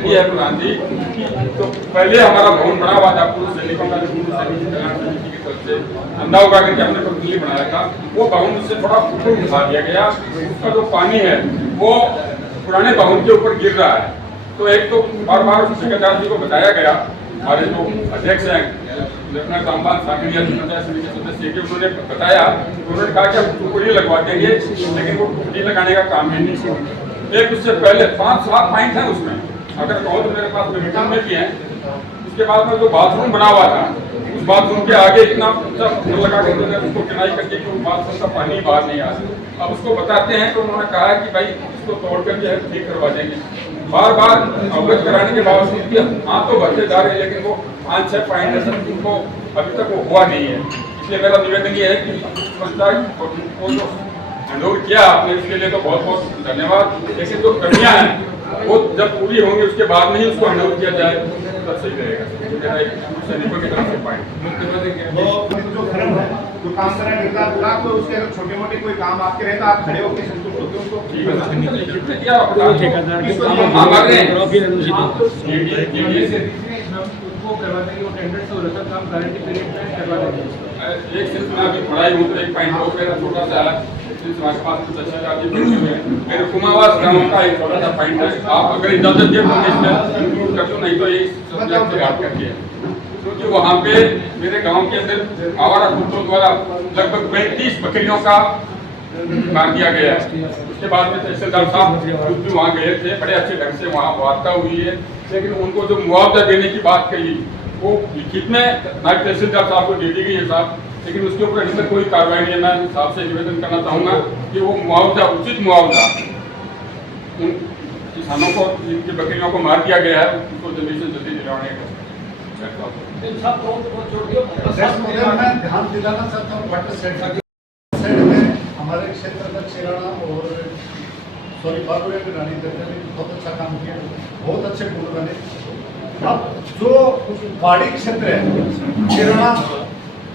है प्रधान जी। तो पहले हमारा भवन बना हुआ था पूर्व सैनिकों का, की तरफ से अंधा उगा करके हमने प्रतिनिधि बनाया था। वो भवन उससे थोड़ा ऊपर उठा दिया गया, उसका जो पानी है वो पुराने भवन के ऊपर गिर रहा है। तो एक तो बार बार ठेकेदार जी को बताया गया, हमारे जो अध्यक्ष हैं लेफ्टिनेंट रामपाल साकरिया पंचायत समिति के सदस्य के, उन्होंने बताया, उन्होंने कहा कि हम टुकड़ी लगवा देंगे, लेकिन वो टुकड़ी लगाने का काम ही नहीं। एक उससे पहले 5-7 पॉइंट है उसमें, अगर कहो तो मेरे पास रिटर्न में भी है। उसके बाद में जो बाथरूम बना हुआ था, उस बाथरूम के आगे इतना लगा के उसको किनाई करके कि बाथरूम का पानी बाहर नहीं आ रहा। अब उसको बताते हैं तो उन्होंने कहा कि भाई इसको तोड़ करके ठीक करवा देंगे। बार बार अवगत कराने के बावजूद भी हाँ तो भरते जा रहे हैं, लेकिन वो 5-6 पॉइंट ऐसा जिनको अभी तक वो हुआ नहीं है। इसलिए मेरा निवेदन ये है कि पंचायत को जो हैंडओवर किया आपने, इसके लिए तो बहुत बहुत धन्यवाद। लेकिन जो कमियां हैं वो जब पूरी होंगी उसके बाद में ही उसको हैंडओवर किया जाए तब सही रहेगा। सैनिकों की तरफ से पॉइंट जो खरम है, जो काम करना निर्धार होगा, तो उसके अगर छोटे मोटे कोई काम आपके रहे तो आप खड़े होकर संतुष्ट होते हैं उसको एक सिर्फ मैं अभी पढ़ाई हूँ तो एक पॉइंट हो मेरा छोटा सा हमारे पास कुछ अच्छे मेरे कुमावास गाँव का एक छोटा सा पॉइंट है। आप अगर इजाजत दें तो इसमें इंक्लूड कर दो, नहीं तो ये सब्जेक्ट से बात करके क्योंकि वहाँ पे मेरे गांव के अंदर आवारा कुत्तों द्वारा लगभग 35 बकरियों का मार दिया गया है। उसके बाद में तहसीलदार साहब खुद भी वहाँ गए थे, बड़े अच्छे ढंग से वहाँ वार्ता हुई है, लेकिन उनको जो मुआवजा देने की बात कही वो लिखित में नायब तहसीलदार साहब को दे दी गई है साहब, लेकिन उसके ऊपर अभी तक कोई कार्रवाई नहीं है। मैं साहब से निवेदन करना चाहूँगा कि वो मुआवजा, उचित मुआवजा उन किसानों को जिनकी बकरियों को मार दिया गया है उसको जल्दी से जल्दी दिलवाने का मैं ध्यान दिलाना चाहता हूँ वाटर सेट में हमारे क्षेत्र में चेराना और बागुड़े में रानी दत्ता ने बहुत अच्छा काम किया, बहुत अच्छे पुल बने। अब जो पहाड़ी क्षेत्र है चेराना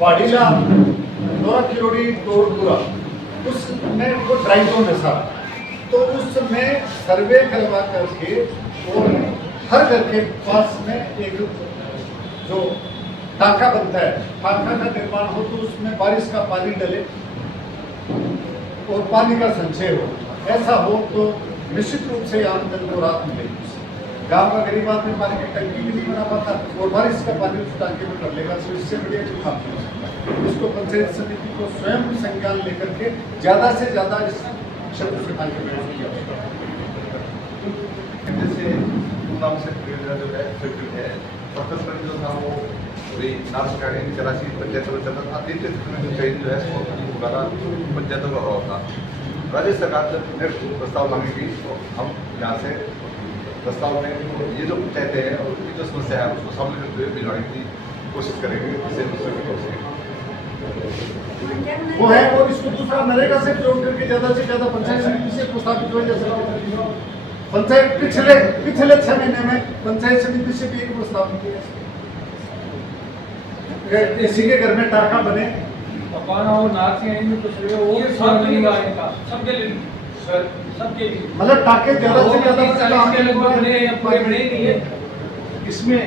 पहाड़ीला नोरा किलोड़ी तोड़पुरा, उसमें वो ड्राई जोन है सारा, तो उसमें सर्वे करवा करके और हर घर के पास में एक जो टाका बनता है, टाका का निर्माण हो तो उसमें बारिश का पानी डले और पानी का संचय हो। ऐसा हो तो निश्चित रूप से आमजन को राहत मिलेगी। गांव का गरीब आदमी पानी की टंकी भी नहीं बना पाता और बारिश का पानी उस टांकी में कर लेगा, तो इससे बढ़िया जो काम हो सकता है। इसको पंचायत समिति को स्वयं संज्ञान लेकर के ज्यादा से ज्यादा इस क्षेत्र से पानी की आवश्यकता है। जो था वो नाश का चौरासी पंचायतों में चलता था, 3 जो है पंचायतों का अभाव था। राज्य सरकार जब प्रस्ताव मांगेगी तो हम यहाँ से प्रस्ताव में ये जो पंचायतें हैं और उनकी जो समस्या है उसको सामने करते हुए भिजवाने की कोशिश करेंगे, जिससे वो है। और इसको दूसरा नरेगा से जोड़ करके ज़्यादा से ज़्यादा पंचायत समिति से प्रस्तावित हो जा सकता है। पंचायत पिछले 6 महीने में पंचायत समिति से भी एक प्रस्ताव नहीं किया। किसी के घर में टाका बने सबके लिए मतलब टाके ज्यादा से ज्यादा इसमें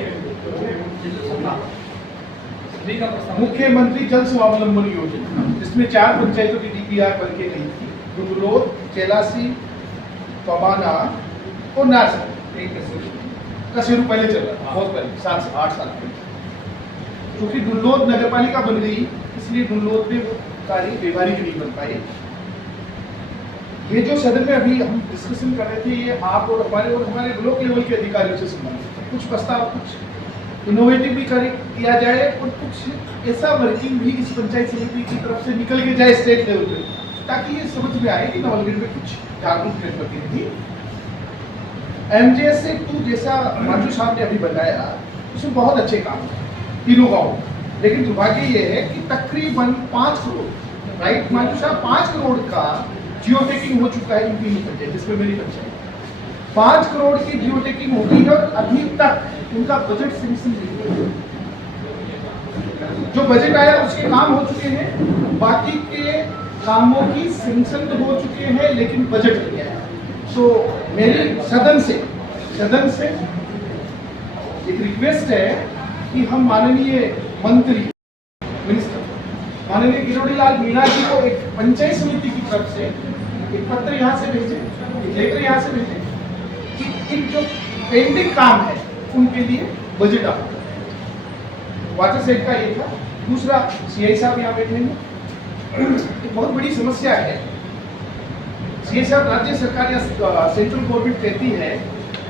मुख्यमंत्री जल स्वावलंबन योजना, जिसमें 4 पंचायतों की डीपीआर बन के गई थी, दुगलोद, चेलासी, पबाना और नारसा। का शुरू पहले चल रहा था, बहुत पहले 7 से 8 साल पहले। क्योंकि दुल्लोद नगर पालिका बन गई, इसलिए दुल्लोद में वो कार्य व्यवहारिक नहीं बन पाए। ये जो सदन में अभी हम डिस्कशन कर रहे थे, ये आप और हमारे ब्लॉक लेवल के अधिकारियों से संबंधित है। कुछ प्रस्ताव, कुछ इनोवेटिव भी किया जाए और कुछ ऐसा वर्किंग भी इस पंचायत समिति की तरफ से निकल के जाए स्टेट लेवल पे, ताकि ये समझ में आए कि नवलगढ़ में कुछ जागरूक जनप्रतिनिधि MJS 2 जैसा मांझू साहब ने अभी बताया, उसमें बहुत अच्छे काम है तीनों गाँव। लेकिन दुर्भाग्य ये है कि तकरीबन 5 करोड़, राइट मांझू साहब, 5 करोड़ का जियो टैगिंग हो चुका है इन तीनों पंचायत, जिसमें मेरी पंचायत 5 करोड़ की जियो टैगिंग हो गई है और अभी तक उनका बजट सैंक्शन नहीं हुआ। जो बजट आया उसके काम हो चुके हैं, बाकी के कामों की सैंक्शन हो चुके हैं, लेकिन बजट नहीं आया। तो मेरी सदन से एक रिक्वेस्ट है कि हम माननीय मंत्री मिनिस्टर माननीय किरोड़ी लाल मीणा जी को एक पंचायत समिति की तरफ से एक पत्र यहाँ से भेजें, एक लेटर यहाँ से भेजें कि इन जो पेंडिंग काम है उनके लिए बजट आप वाटर सेट का ये था। दूसरा, CI साहब यहाँ बैठे हैं, एक बहुत बड़ी समस्या है। CI साहब, राज्य सरकार या सेंट्रल गवर्नमेंट कहती है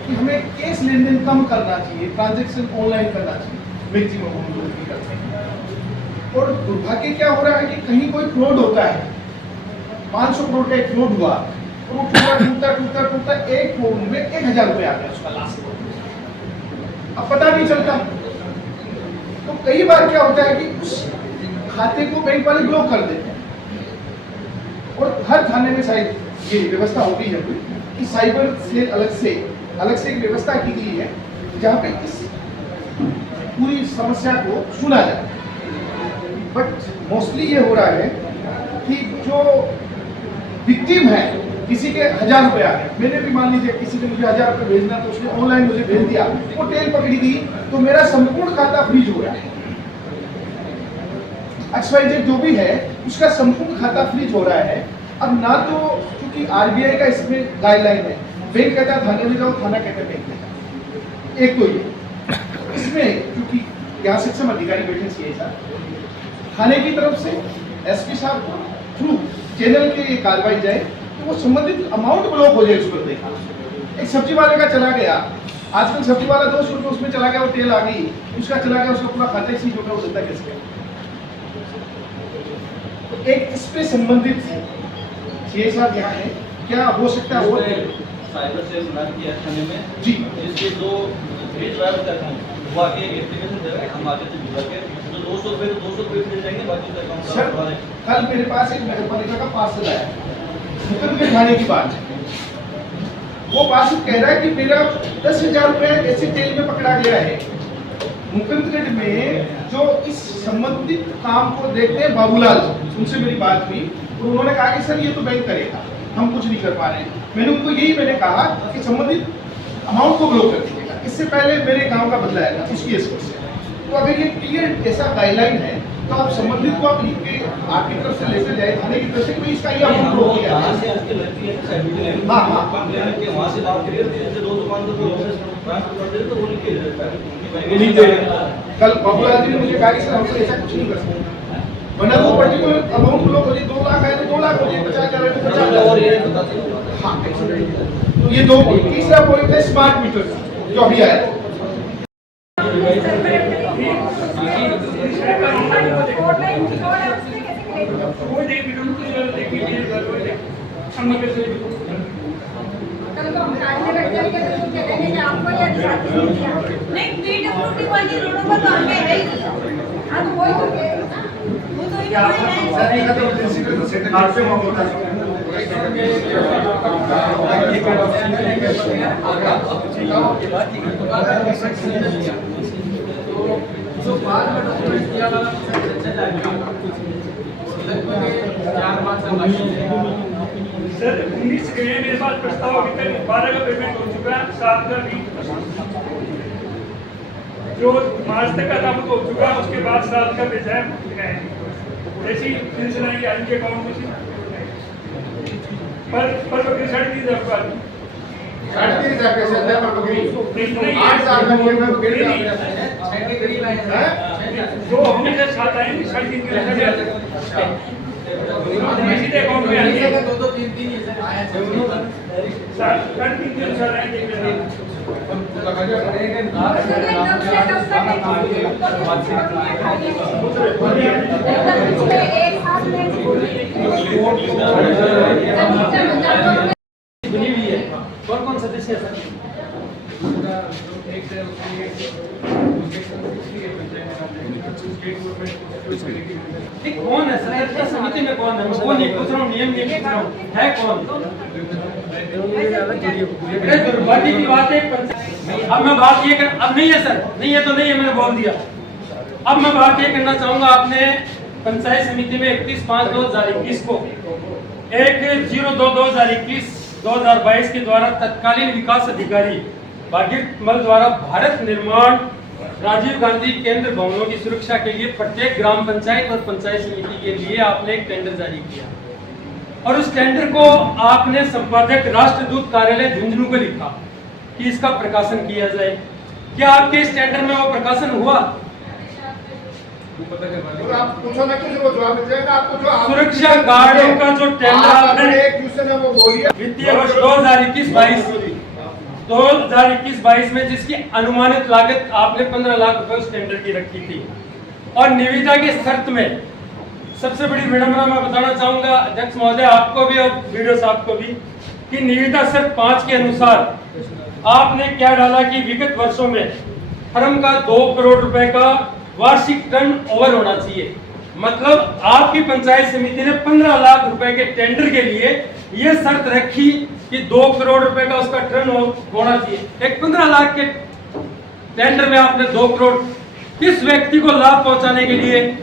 कि हमें कैश लेन देन कम करना चाहिए, ट्रांजैक्शन ऑनलाइन करना चाहिए, मैक्सिमम हम लोग भी करते हैं। और दुर्भाग्य क्या हो रहा है कि कहीं कोई फ्रॉड होता है, 500 करोड़ का एक फ्रॉड हुआ, और वो टूटा एक फ्रॉड में 1000 रुपये आ गया उसका लास्ट। अब पता नहीं चलता। तो कई बार क्या होता है कि उस खाते को बैंक वाले ब्लॉक कर देते हैं। और हर थाने में शायद ये व्यवस्था होती है कि साइबर सेल अलग से एक व्यवस्था की गई है, जहाँ पे इस पूरी समस्या को सुना जाए। बट मोस्टली ये हो रहा है कि जो विक्टिम है, किसी के 1000 रुपये आ गए, मैंने भी मान लीजिए किसी ने मुझे 1000 रुपये भेजना, तो उसने ऑनलाइन मुझे भेज दिया, वो टेल पकड़ी गई, तो मेरा संपूर्ण खाता फ्रीज हो रहा है। XYZ जो भी है उसका संपूर्ण खाता फ्रीज हो रहा है। अब ना तो क्योंकि RBI का इसमें गाइडलाइन है, बैंक कहता है थाने में जाओ, थाना कहता है बैंक में जाओ। एक तो ये इसमें क्योंकि यहाँ सक्षम अधिकारी बैठे CI साहब, थाने की तरफ से SP साहब को थ्रू चैनल के ये कार्रवाई जाए तो वो संबंधित अमाउंट ब्लॉक हो जाए। उस पर देखा एक सब्जी वाले का चला गया, आजकल सब्जी वाला 200 रुपये उसमें चला गया, वो तेल आ गई, उसका चला गया, उसका पूरा खाता सीज हो गया, वो धंधा कैसे गया। तो एक इस पे संबंधित CI साहब यहाँ है, क्या हो सकता है? वो साइबर सेल बना दिया थाने में जी, जिसके 2 वो आगे एक एप्लीकेशन देगा, हम आगे से जुड़ा के जो 200 रुपये तो 200 रुपये मिल जाएंगे, बाकी तो अकाउंट सर कल मेरे पास एक नगर पालिका का पार्सल आया, मुकदमे थाने की बात है। वो पार्सल कह रहा है कि मेरा 10,000 रुपये ऐसे जेल में पकड़ा गया है। मुकदमेगढ़ में जो इस संबंधित काम को देखते हैं बाबूलाल, उनसे मेरी बात हुई और उन्होंने कहा कि सर ये तो बैंक करेगा, हम कुछ नहीं कर पा रहे हैं। मैंने उनको मैंने कहा कि संबंधित अमाउंट को ब्लॉक कर दीजिएगा। इससे पहले मेरे गांव का बदला आएगा, उसकी समस्या है। तो अगर ये क्लियर ऐसा गाइडलाइन है तो आप संबंधित को आप लिख के आपकी तरफ से लेकर जाए, थाने की तरफ से कोई इसका ये अमाउंट ब्लॉक किया। वहाँ से आपके लड़की है साइबर हाँ वहाँ से बात करिए, जैसे 2 दुकान को ट्रांसफर कर दे तो वो लिख के नहीं दे। कल बाबूलाल जी ने मुझे कहा कि सर हम ऐसा कुछ नहीं कर सकते, वरना वो पर्टिकुलर अमाउंट ब्लॉक हो जाए। 2 लाख है तो 2 लाख हो जाए, 50,000 है तो 50,000। हाँ, तो ये 2। तीसरा पॉइंट है स्मार्ट मीटर जो अभी आया। नहीं, PWD वाली रोडों पर तो आगे है ही नहीं। हाँ तो वही तो कह रही हूँ ना, वो तो क्या आप प्रिंसिपल तो सेट कार्ड पे होता है। जो बाद में डॉक्यूमेंट किया वाला सर 19 के लिए मेरे पास प्रस्ताव अभी तक 12 का पेमेंट हो चुका है, 7 का भी जो मार्च तक का अकाउंट हो चुका है, उसके बाद 7 का भेजा है। ऐसी पेंशन आएगी आज के अकाउंट में पर बकरी 3.5 हज़ार 3.5 पैसे है पर बकरी 8 साल का नियम है बकरी जो हमने जब 7 आएंगे 3.5 के सीधे अकाउंट में आएंगे 2-3 आया 3.5 आएंगे कौन कौन सदस्य है कौन है सर? समिति में कौन है? वो नहीं पूछ रहा हूँ, नियम नहीं पूछ रहा हूँ, है कौन? दुर्भाग्य की बात है। अब मैं बात ये कर, अब नहीं है सर, नहीं है तो नहीं है, मैंने बोल दिया। अब मैं बात ये करना चाहूंगा, आपने पंचायत समिति में 31/5/2021 को 1/02/2021-2022 के द्वारा तत्कालीन विकास अधिकारी भागीरथ मल द्वारा भारत निर्माण राजीव गांधी केंद्र भवनों की सुरक्षा के लिए प्रत्येक ग्राम पंचायत और पंचायत समिति के लिए आपने एक टेंडर जारी किया और उस टेंडर को आपने संपादक राष्ट्रदूत कार्यालय झुंझुनू को लिखा कि इसका प्रकाशन किया जाए। क्या आपके इस टेंडर में वो प्रकाशन हुआ? आप पूछो ना, किसी को जवाब मिल जाएगा आपको। जो सुरक्षा गार्डों का जो टेंडर आपने एक दूसरे ने वो बोलिए वित्तीय वर्ष 2021-22 में जिसकी अनुमानित लागत आपने 15 लाख रुपए उस टेंडर की रखी थी और निविदा की शर्त में सबसे बड़ी विडंबना मैं बताना चाहूंगा अध्यक्ष महोदय, आपको भी और वीडियो साहब को भी, कि निविदा शर्त 5 के अनुसार आपने क्या डाला कि विगत वर्षों में फर्म का 2 करोड़ रुपए का वार्षिक टर्न ओवर होना चाहिए। मतलब आपकी पंचायत समिति ने 15 लाख रुपए के टेंडर के लिए ये शर्त रखी कि 2 करोड़ रुपए का उसका टर्न होना चाहिए। एक 15 लाख के टेंडर में आपने 2 करोड़ किस व्यक्ति को लाभ पहुंचाने के लिए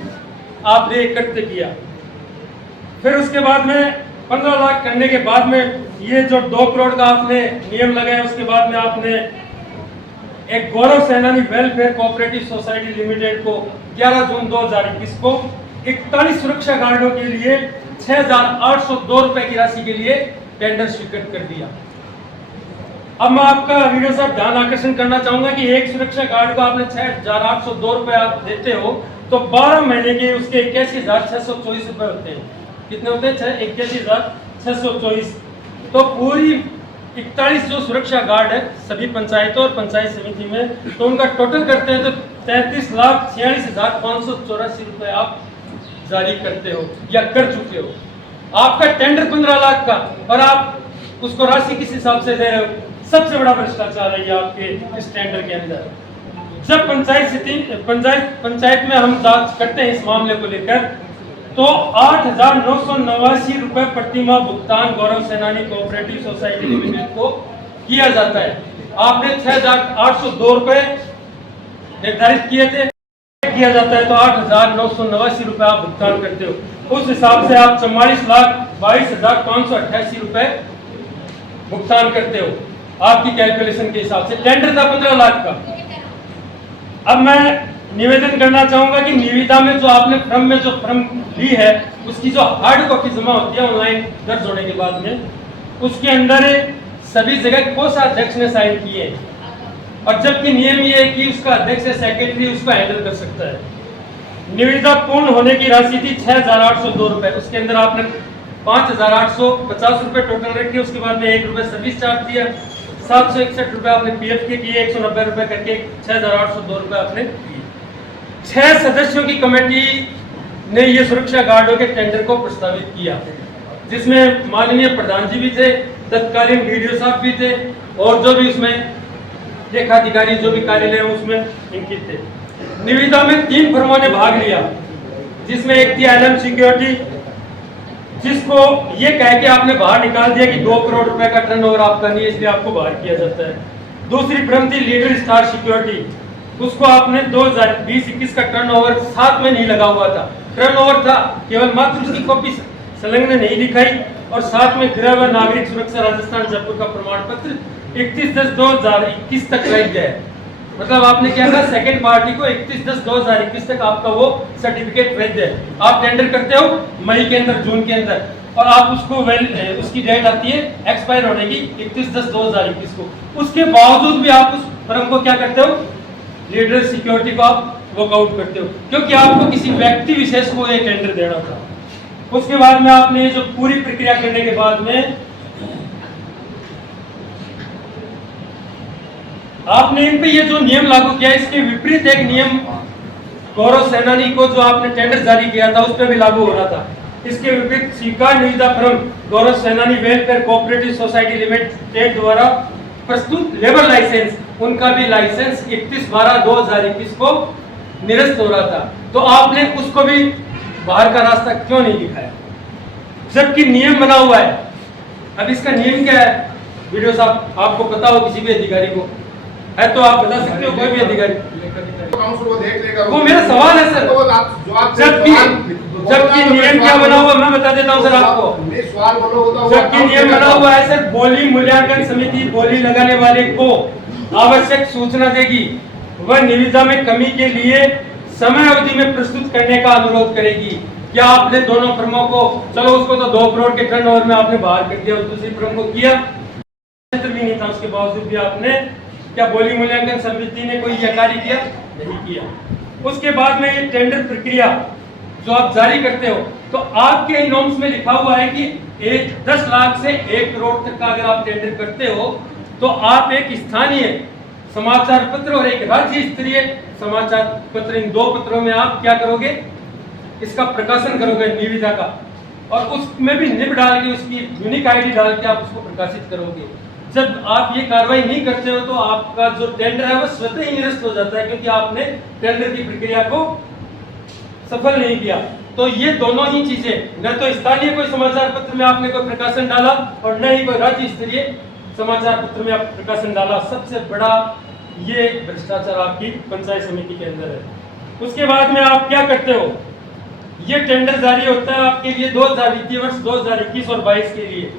आपने एकत्र किया। फिर उसके बाद में 15 लाख करने के बाद में ये जो 2 करोड़ का आपने नियम लगाया, उसके बाद में आपने एक गौरव सेनानी वेलफेयर कोऑपरेटिव सोसाइटी लिमिटेड को 11 जून 2021 को 41 सुरक्षा गार्डों के लिए 6,802 रुपए की राशि के लिए टेंडर स्वीकृत कर दिया। अब मैं आपका वीडियो साहब ध्यान आकर्षण करना चाहूंगा कि एक सुरक्षा गार्ड को आपने 6,802 रुपए आप देते हो तो 12 महीने के उसके 81,624 रुपए होते हैं। कितने होते हैं? 81,624। तो पूरी 41 जो सुरक्षा गार्ड है सभी पंचायतों और पंचायत समिति में, तो उनका टोटल करते हैं तो 33,46,584 रुपए आप जारी करते हो या कर चुके हो। आपका टेंडर 15 लाख का और आप उसको राशि किस हिसाब से दे रहे हो? सबसे बड़ा भ्रष्टाचार है ये आपके इस टेंडर के अंदर। जब पंचायत में हम जांच करते हैं इस मामले को लेकर तो 8,989 रुपए प्रतिमाह भुगतान गौरव सेनानी कोऑपरेटिव सोसाइटी लिमिटेड को किया जाता है। आपने 6,802 रुपए निर्धारित किए थे, किया जाता है तो 8,989 रुपए आप भुगतान करते हो। उस हिसाब से आप 44,22,588 रुपए भुगतान करते हो आपकी कैलकुलेशन के हिसाब से। टेंडर था 15 लाख का। अब मैं निवेदन करना चाहूंगा कि निविदा में जो आपने फर्म ली है उसकी जो हार्ड कॉपी जमा होती है ऑनलाइन दर्ज होने के बाद में, उसके अंदर सभी जगह कोषाध्यक्ष ने साइन किए हैं और जबकि नियम ये है कि उसका अध्यक्ष या सेक्रेटरी उसको हैंडल कर सकता है। निविदा पूर्ण होने की राशि थी 6,802 रुपए, उसके अंदर आपने 5,850 रुपए टोटल रखे, उसके बाद में 1 रुपए सर्विस चार्ज दिया, 761 रुपए आपने पीएफ के किए, 190 रुपए करके 6,802 रुपए आपने किए। 6 सदस्यों की कमेटी ने ये सुरक्षा गार्डों के टेंडर को प्रस्तावित किया, जिसमें माननीय प्रधान जी भी थे, तत्कालीन वीडियो साहब भी थे और जो भी उसमें लेखाधिकारी जो भी कार्यालय उसमें इनके थे। निविदा में 3 फर्मों ने भाग लिया, जिसमें एक थी एलएम सिक्योरिटी, जिसको ये कह के आपने बाहर निकाल दिया कि 2 करोड़ रुपए का टर्नओवर आपका नहीं है, इसलिए आपको बाहर किया जाता है। दूसरी भ्रम थी लीडर स्टार सिक्योरिटी, उसको आपने 2020-21 का टर्नओवर साथ में नहीं लगा हुआ था, टर्नओवर था केवल मात्र उसकी कॉपी संलग्न नहीं दिखाई और साथ में गृह व नागरिक सुरक्षा राजस्थान जयपुर का प्रमाण पत्र 31/10/2021 तक रह गया है। मतलब आपने क्या कहा, सेकंड पार्टी को 31/10/2021 तक आपका वो सर्टिफिकेट वैध है। आप टेंडर करते हो मई के अंदर, जून के अंदर, और आप उसको उसकी डेट आती है एक्सपायर होने की 31/10/2021 को, उसके बावजूद भी आप उस फर्म को क्या करते हो, लीडर सिक्योरिटी को आप वॉकआउट करते हो, क्योंकि आपको किसी व्यक्ति विशेष को ये टेंडर देना था। उसके बाद में आपने ये जो पूरी प्रक्रिया करने के बाद में आपने इन पे ये जो नियम लागू किया, इसके विपरीत एक नियम गौरव सैनानी को जो आपने टेंडर जारी किया था उस पर भी लागू हो रहा था। इसके विपरीत स्वीकार निविदा फर्म गौरव सैनानी वेलफेयर कोऑपरेटिव सोसाइटी लिमिटेड द्वारा प्रस्तुत लेबर लाइसेंस, उनका भी लाइसेंस 31/12/2021 को निरस्त हो रहा था। तो आपने उसको भी बाहर का रास्ता क्यों नहीं दिखाया, जबकि नियम बना हुआ है। अब इसका नियम क्या है, वीडियो साहब आपको पता हो, किसी भी अधिकारी को है तो आप बता सकते हो, कोई भी अधिकारी, वो देख लेगा। वो मेरा सवाल है सर। जबकि नियम क्या बना हुआ मैं बता देता हूँ सर आपको। सवाल बोलो, जबकि नियम बना हुआ है सर, बोली मूल्यांकन समिति बोली लगाने वाले को आवश्यक सूचना देगी, वह निविदा में कमी के लिए समय अवधि में प्रस्तुत करने का अनुरोध करेगी। क्या आपने दोनों फर्मों को, चलो उसको तो 2 करोड़ के टर्नओवर में आपने बाहर कर दिया, दूसरी फर्म को किया भी नहीं था, उसके बावजूद भी आपने क्या बोली मूल्यांकन समिति ने कोई यह कार्य किया? नहीं किया। उसके बाद में ये टेंडर प्रक्रिया जो आप जारी करते हो, तो आपके नॉर्म्स में लिखा हुआ है कि 10 लाख से 1 करोड़ तक का अगर आप टेंडर करते हो तो आप एक स्थानीय समाचार पत्र और एक राज्य स्तरीय समाचार पत्र, इन 2 पत्रों में आप क्या करोगे, इसका प्रकाशन करोगे निविदा का, और उसमें भी निब डाल के उसकी यूनिक आईडी डाल के आप उसको प्रकाशित करोगे। जब आप ये कार्रवाई नहीं करते हो तो आपका जो टेंडर है वो स्वतः ही निरस्त हो जाता है, क्योंकि आपने टेंडर की प्रक्रिया को सफल नहीं किया। तो ये दोनों ही चीजें, न तो स्थानीय कोई समाचार पत्र में आपने कोई प्रकाशन डाला और न ही कोई राज्य स्तरीय समाचार पत्र में आप प्रकाशन डाला, सबसे बड़ा ये भ्रष्टाचार आपकी पंचायत समिति के अंदर है। उसके बाद में आप क्या करते हो, ये टेंडर जारी होता है आपके लिए 2000 वित्तीय वर्ष 2021 और 22 के लिए।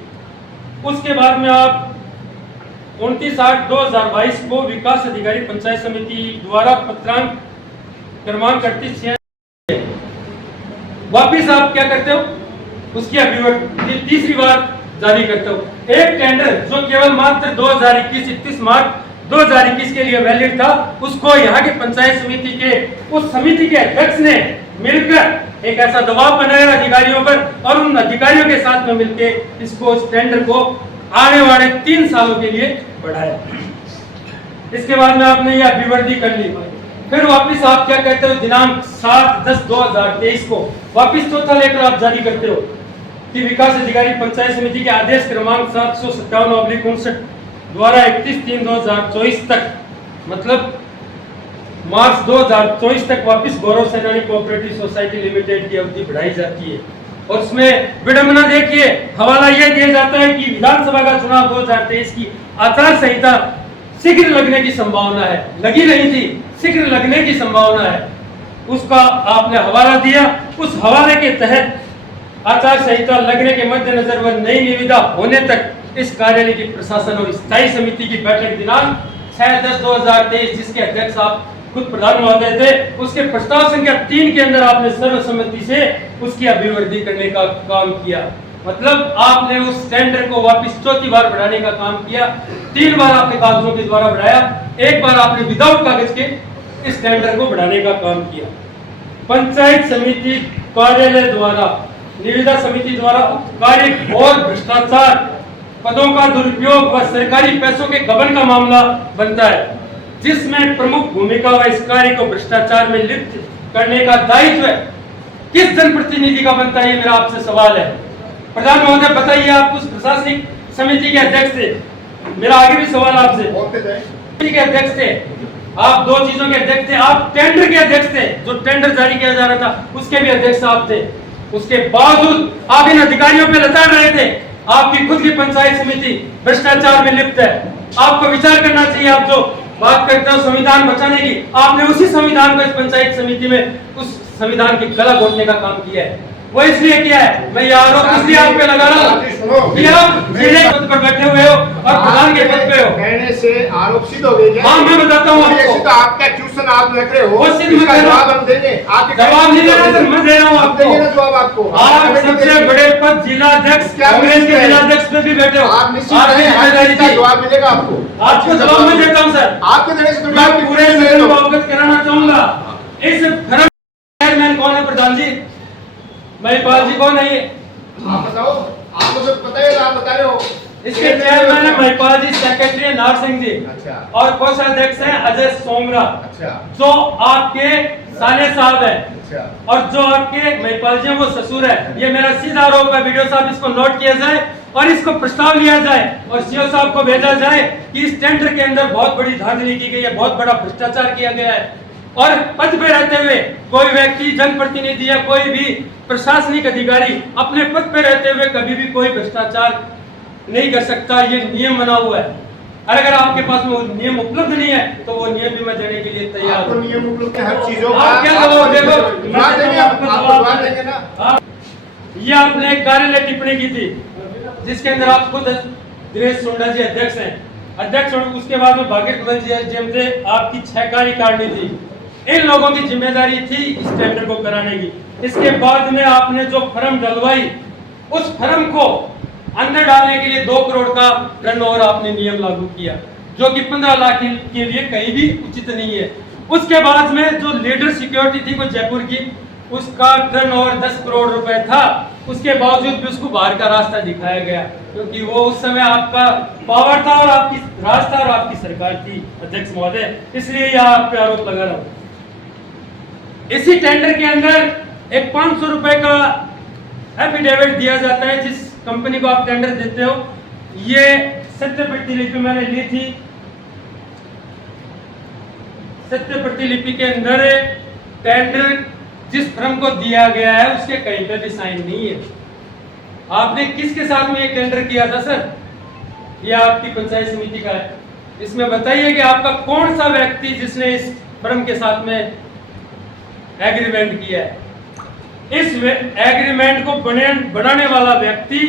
उसके बाद में आप 29/8/2022 को विकास अधिकारी पंचायत समिति द्वारा पत्रांक क्रमांक 38 वापिस आप क्या करते हो, उसकी अभिवर्ती तीसरी बार जारी करते हो। एक टेंडर जो केवल मात्र 31 मार्च 2021 के लिए वैलिड था, उसको यहाँ की पंचायत समिति के उस समिति के अध्यक्ष ने मिलकर एक ऐसा दबाव बनाया अधिकारियों पर, और उन अधिकारियों के साथ में मिलकर इसको, उस टेंडर को आने वाले 3 सालों के लिए बढ़ाया। इसके बाद में आपने ये अभिवर्ती कर ली, फिर वापस आप क्या कहते हो, दिनांक 7/10/2023 को वापस चौथा लेटर आप जारी करते हो कि विकास अधिकारी पंचायत समिति के आदेश क्रमांक 757/59 द्वारा 31/3/2024 तक, मतलब मार्च 2024 तक वापस गौरव सैनानी कोऑपरेटिव सोसाइटी लिमिटेड की अवधि बढ़ाई जाती है। और उसमें विडंबना देखिए, हवाला यह दिया जाता है कि विधानसभा का चुनाव 2023 की आचार संहिता शीघ्र लगने की संभावना है, लगी नहीं थी, शीघ्र लगने की संभावना है, उसका आपने हवाला दिया। उस हवाले के तहत आचार संहिता लगने के मद्देनजर व नई निविदा होने तक इस कार्यालय की प्रशासन और स्थायी समिति की बैठक दिनांक 6/10/2023, जिसके अध्यक्ष आप खुद प्रधान महोदय थे, उसके प्रस्ताव संख्या 3 के अंदर आपने सर्वसम्मति से उसकी अभिवृद्धि करने का काम किया। मतलब आपने उस टेंडर को वापस चौथी बार बढ़ाने का काम किया। 3 बार आपने कागजों के द्वारा बढ़ाया, 1 बार आपने विदाउट कागज के इस टेंडर को बढ़ाने का काम किया। पंचायत समिति कार्यालय द्वारा, निविदा समिति द्वारा कार्य और भ्रष्टाचार, पदों का दुरुपयोग व सरकारी पैसों के गबन का मामला बनता है, जिसमें प्रमुख भूमिका व इस कार्य को भ्रष्टाचार में लिप्त करने का दायित्व किस जनप्रतिनिधि का बनता है, ये मेरा आपसे सवाल है। प्रधान महोदय बताइए, आप उस प्रशासनिक समिति के अध्यक्ष थे, मेरा आगे भी सवाल आपसे, के अध्यक्ष थे आप, 2 चीजों के अध्यक्ष थे, आप टेंडर के अध्यक्ष थे, जो टेंडर जारी किया जा रहा था उसके भी अध्यक्ष आप थे। उसके बावजूद आप इन अधिकारियों पे लताड़ रहे थे। आपकी खुद की पंचायत समिति भ्रष्टाचार में लिप्त है। आपको विचार करना चाहिए। आप जो बात करते हो संविधान बचाने की, आपने उसी संविधान को इस पंचायत समिति में उस संविधान की गला घोटने का काम किया है। वो इसलिए किया है, मैं ये आरोप इसलिए आप पे लगा रहा हूँ कि आप जिले पद पर बैठे हुए हो और प्रधान के पद पे हो। कहने से आरोप सिद्ध हो गए क्या? हाँ, मैं बताता हूँ आपको। तो आपका क्वेश्चन आप रख रहे हो, वो सिद्ध इसका मत जवाब हम देंगे। आप जवाब नहीं देना सर, मैं दे रहा हूँ हम आपको। देंगे ना जवाब आपको। आप सबसे बड़े पद जिलाध्यक्ष, कांग्रेस के जिलाध्यक्ष पे भी बैठे हो। आप निश्चित आपकी जिम्मेदारी इसका थी। जवाब मिलेगा आपको। आपको जवाब मैं देता हूँ सर। आपके देने से मैं पूरे सदन को अवगत कराना चाहूंगा। इस भ्रम चेयरमैन कौन है प्रधान जी? महिपाल जी कौन है ये? आप बताओ, आपको सब पता है, आप बता रहे हो। इसके चेयरमैन है महिपाल जी, सेक्रेटरी है नार सिंह जी, अच्छा। और कोषाध्यक्ष है अजय सोमरा, अच्छा। जो आपके साले साहब है, अच्छा। और जो आपके महिपाल जी हैं वो ससुर है। ये मेरा सीधा आरोप है। वीडियो साहब इसको नोट किया जाए और इसको प्रस्ताव लिया जाए और सीओ साहब को भेजा जाए कि इस टेंडर के अंदर बहुत बड़ी धांधली की गई है, बहुत बड़ा भ्रष्टाचार किया गया है। और पद पे रहते हुए कोई व्यक्ति, जनप्रतिनिधि या कोई भी प्रशासनिक अधिकारी अपने पद पे रहते हुए कभी भी कोई भ्रष्टाचार नहीं कर सकता। ये नियम बना हुआ है। और अगर आपके पास में वो नियम उपलब्ध नहीं है तो वो नियम भी मैं देने के लिए तैयार हूं। नियम उपलब्ध है हर चीजों का। आप क्या जवाब देखो, जवाब देंगे ना। ये आपने एक कार्यालय टिप्पणी की थी जिसके अंदर आप खुद दिनेश सुंडा जी अध्यक्ष हैं, अध्यक्ष। उसके बाद में भाग्य कुंदन जी एसडीएम थे। आपकी 6 कार्यकारिणी थी। इन लोगों की जिम्मेदारी थी इस टेंडर को कराने की। इसके बाद में आपने जो फर्म डलवाई, उस फर्म को अंदर डालने के लिए 2 करोड़ का टर्नओवर आपने नियम लागू किया, जो कि 15 लाख के लिए कहीं भी उचित नहीं है। उसके बाद में जो लीडर सिक्योरिटी थी वो जयपुर की, उसका टर्नओवर 10 करोड़ रुपए था। उसके बावजूद भी उसको बाहर का रास्ता दिखाया गया, क्योंकि वो उस समय आपका पावर था और आपकी राज था और आपकी सरकार थी अध्यक्ष महोदय। इसलिए यह आप पे आरोप लगा रहा हूं। इसी टेंडर के अंदर एक 500 रुपए का एफिडेविट दिया जाता है जिस कंपनी को आप टेंडर देते हो। ये सत्य प्रतिलिपि मैंने ली थी। सत्य प्रतिलिपि के अंदर टेंडर जिस फर्म को दिया गया है उसके कहीं पे भी साइन नहीं है। आपने किसके साथ में ये टेंडर किया था सर? ये आपकी पंचायत समिति का है। इसमें बताइए कि आपका कौन सा व्यक्ति जिसने इस फर्म के साथ में एग्रीमेंट किया है। इस एग्रीमेंट को बनाने वाला व्यक्ति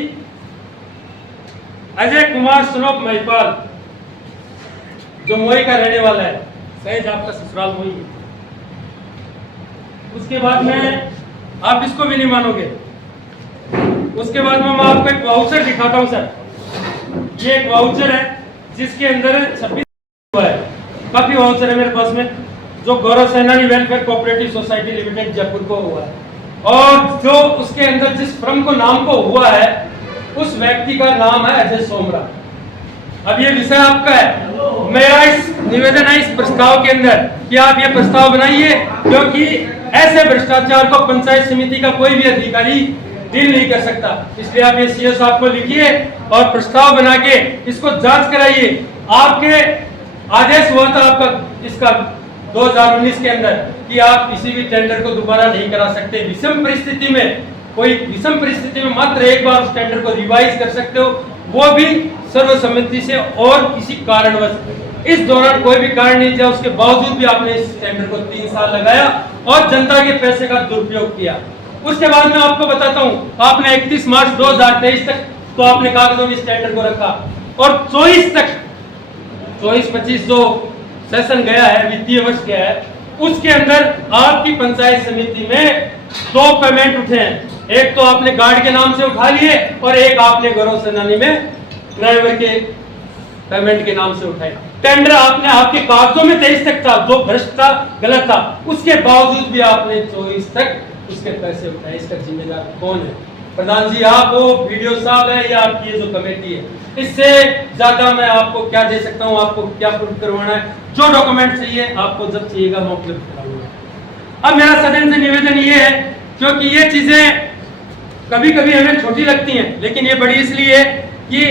अजय कुमार सनोप महिपाल, जो मोई का रहने वाला है। सहज आपका ससुराल मोई है। उसके बाद में आप इसको भी नहीं मानोगे। उसके बाद में मैं आपको एक वाउचर दिखाता हूं सर। ये एक वाउचर है जिसके अंदर 26 हुआ है। काफी वाउचर है मेरे पास में, जो गौरव सेनानी welfare cooperative society limited Jaipur को हुआ है। और जो उसके अंदर जिस फर्म को नाम को हुआ है उस व्यक्ति का नाम है अजय सोमरा। अब ये विषय आपका है। मेरा इस निवेदन है इस प्रस्ताव के अंदर कि आप ये प्रस्ताव बनाइए, क्योंकि ऐसे भ्रष्टाचार को पंचायत समिति का कोई भी अधिकारी डील नहीं कर सकता। इसलिए आप ये सीओ साहब को लिखिए और प्रस्ताव बना के इसको जांच कराइए। आपके आदेश हुआ था आपका इसका 2019 के अंदर कि आप किसी भी टेंडर को दोबारा नहीं करा सकते। विषम परिस्थिति में, कोई विषम परिस्थिति में मात्र एक बार उस टेंडर को रिवाइज कर सकते हो, वो भी सर्वसम्मति से और किसी कारणवश। इस दौरान कोई भी कारण नहीं था, उसके बावजूद भी आपने इस टेंडर को 3 साल लगाया और जनता के पैसे का दुरुपयोग किया। उसके बाद मैं आपको बताता हूं, आपने 31 मार्च 2023 तक तो आपने कागजों में इस टेंडर को रखा और 24 तक, 24-25 जो सेशन गया है, वित्तीय वर्ष गया है, उसके अंदर आपकी पंचायत समिति में 2 पेमेंट उठे हैं। एक तो आपने गार्ड के नाम से उठा लिए और एक आपने गौरव सेनानी में ड्राइवर के पेमेंट के नाम से उठाए। टेंडर आपने आपके कागजों में 23 तक था, जो भ्रष्ट था, गलत था, उसके बावजूद भी आपने 24 तक उसके पैसे उठाए। इसका जिम्मेदार कौन है? प्रधान जी आप हो, वीडियो साहब है, या आपकी जो कमेटी है। इससे ज्यादा मैं आपको क्या दे सकता हूँ, आपको क्या प्रूफ करवाना है, जो डॉक्यूमेंट चाहिए आपको जब चाहिएगा मैं उपलब्ध कराऊंगा। अब मेरा सदन से निवेदन ये है, क्योंकि ये चीजें कभी कभी हमें छोटी लगती हैं, लेकिन ये बड़ी इसलिए है कि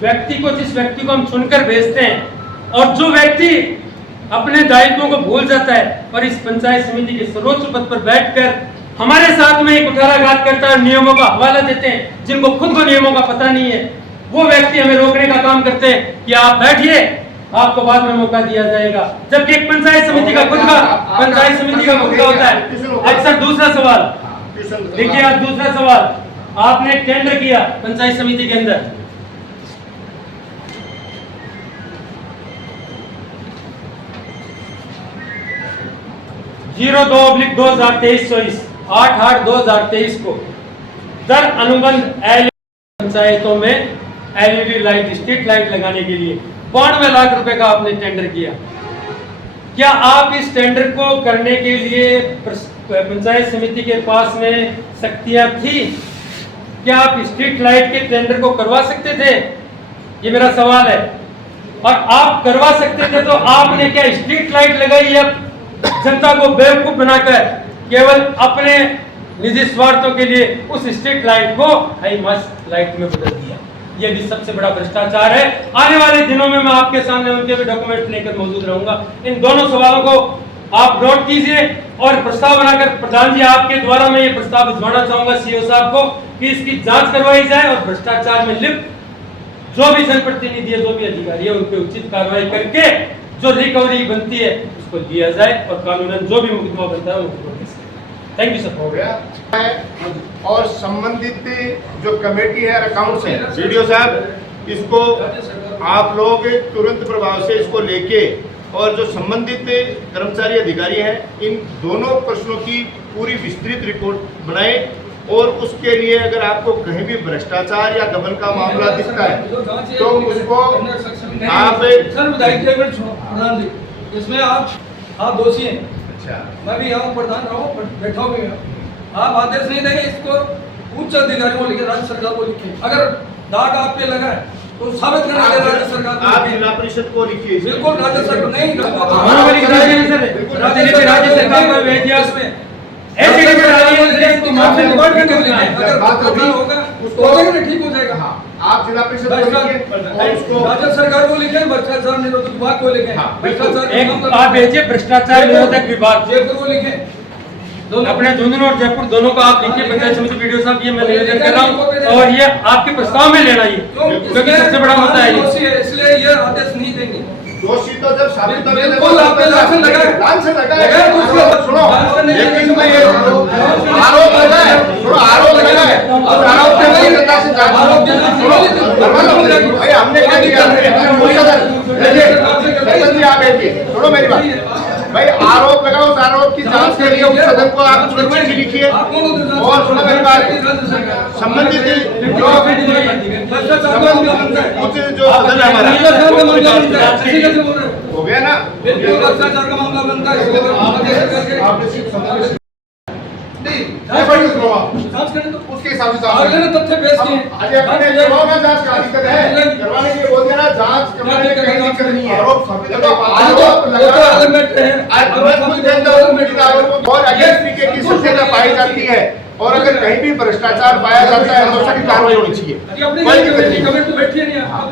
व्यक्ति को, जिस व्यक्ति को हम चुनकर भेजते हैं और जो व्यक्ति अपने दायित्वों को भूल जाता है और इस पंचायत समिति के सर्वोच्च पद पर बैठकर हमारे साथ में एक कुठाराघात करता है, नियमों का हवाला देते हैं, जिनको खुद को नियमों का पता नहीं है, वो व्यक्ति हमें रोकने का काम करते हैं कि आप बैठिए, आपको बाद में मौका दिया जाएगा। जबकि एक पंचायत समिति का खुद का होता है। अक्सर दूसरा सवाल देखिए, आज दूसरा सवाल, आपने एक टेंडर किया पंचायत समिति के अंदर, जीरो 2/2023 8/8/2023 को दर अनुबंध पंचायतों में एलईडी लाइट, स्ट्रीट लाइट लगाने के लिए 92 लाख रुपए का आपने टेंडर किया। क्या आप इस टेंडर को करने के लिए पंचायत समिति के पास में शक्तियां थी? क्या आप स्ट्रीट लाइट के टेंडर को करवा सकते थे? ये मेरा सवाल है। और आप करवा सकते थे तो आपने क्या स्ट्रीट लाइट लगाई है जनता को बेवकूफ बनाकर केवल अपने निजी स्वार्थों के लिए उस स्ट्रीट लाइट को हाई मास्ट लाइट में बदल दिया? ये भी सबसे बड़ा भ्रष्टाचार है। आने वाले दिनों में मैं आपके सामने उनके भी डॉक्यूमेंट लेकर मौजूद रहूंगा। इन दोनों सवालों को आप नोट कीजिए और प्रस्ताव बनाकर, प्रधान जी आपके द्वारा मैं ये प्रस्ताव भिजवाना चाहूंगा सीओ साहब को कि इसकी जांच करवाई जाए और भ्रष्टाचार में लिप्त जो भी जनप्रतिनिधि है, जो भी अधिकारी है, उन पे उचित कार्रवाई करके जो रिकवरी बनती है उसको दिया जाए और कानूनन जो भी मुकदमा बनता है वो। Thank you sir. हो गया। और संबंधित जो कमेटी है, अकाउंट्स है, वीडियो साहब, इसको आप लोग तुरंत प्रभाव से इसको लेके और जो संबंधित कर्मचारी अधिकारी हैं, इन दोनों प्रश्नों की पूरी विस्तृत रिपोर्ट बनाएं और उसके लिए अगर आपको कहीं भी भ्रष्टाचार या गबन का मामला दिखता है तो उसको आप प्रधान जी, इसमें आप दोषी हैं। अच्छा, मैं भी यहाँ प्रधान रहा हूँ, बैठा भी हूँ। आप आदेश नहीं देंगे, इसको उच्च अधिकारियों को लिखे, राज्य सरकार को लिखे। अगर दाग आप पे लगा है तो साबित करना है राज्य सरकार को। आप जिला परिषद को लिखिए। बिल्कुल राज्य सरकार नहीं, राज्य सरकार को भेज दिया उसमें ऐसे ठीक हो जाएगा। आप जिला परिषद को लिखिए, राज्य सरकार को लिखे, भ्रष्टाचार निरोधक विभाग को लिखे, आप भेजिए भ्रष्टाचार निरोधक विभाग जयपुर को लिखे, अपने झुंझुनू और जयपुर दोनों का आप लिखिए पंचायत समिति वीडियो साहब, ये मैं निवेदन कर रहा हूँ और ये आपके प्रस्ताव में लेना ये, क्योंकि सबसे बड़ा मुद्दा है ये। इसलिए ये आदेश नहीं देंगे। दोषी तो जब साबित हो बिल्कुल आपने लांछन लगाया, सुनो, लेकिन मैं ये आरोप लगा है, सुनो, आरोप लगा है, और आरोप पे नहीं जनता से जांच, सुनो, भाई हमने क्या किया? देखिए आप बैठिए, सुनो मेरी बात भाई, आरोप लगाओ, उस आरोप की जांच के लिए उस सदन को आप तुरंत चिट्ठी लिखिए और सुनो मेरी बात, संबंधित जो कुछ जो सदन है हमारा हो गया ना, भ्रष्टाचार का मामला बनता है उसके हिसाब से तथ्य पेश किए, जांच का दिक्कत है, करवाने के लिए बोलते ना, जांच करवाने में कहीं दिक्कत नहीं है। आरोप और अगर तरीके की सत्यता पाई जाती है और अगर कहीं भी भ्रष्टाचार पाया जाता है तो सख्त कार्रवाई होनी चाहिए, कोई दिक्कत नहीं।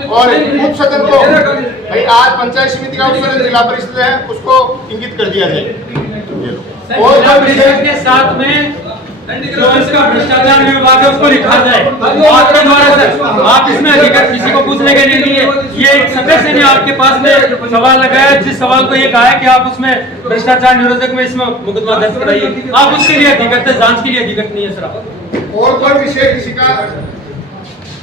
और उप सदन को भाई आज पंचायत समिति का उप सदन जिला परिषद है, उसको इंगित कर दिया जाए और के साथ में जो इसका भ्रष्टाचार विभाग है उसको लिखा जाए आपके द्वारा। सर आप इसमें अधिकार किसी को पूछने के लिए नहीं है, ये एक सदस्य ने आपके पास में सवाल लगाया, जिस सवाल को ये कहा है कि आप उसमें भ्रष्टाचार निरोधक में इसमें मुकदमा दर्ज कराइए, आप उसके लिए अधिकृत है, जांच के लिए अधिकृत नहीं है सर। और कोई विषय किसी का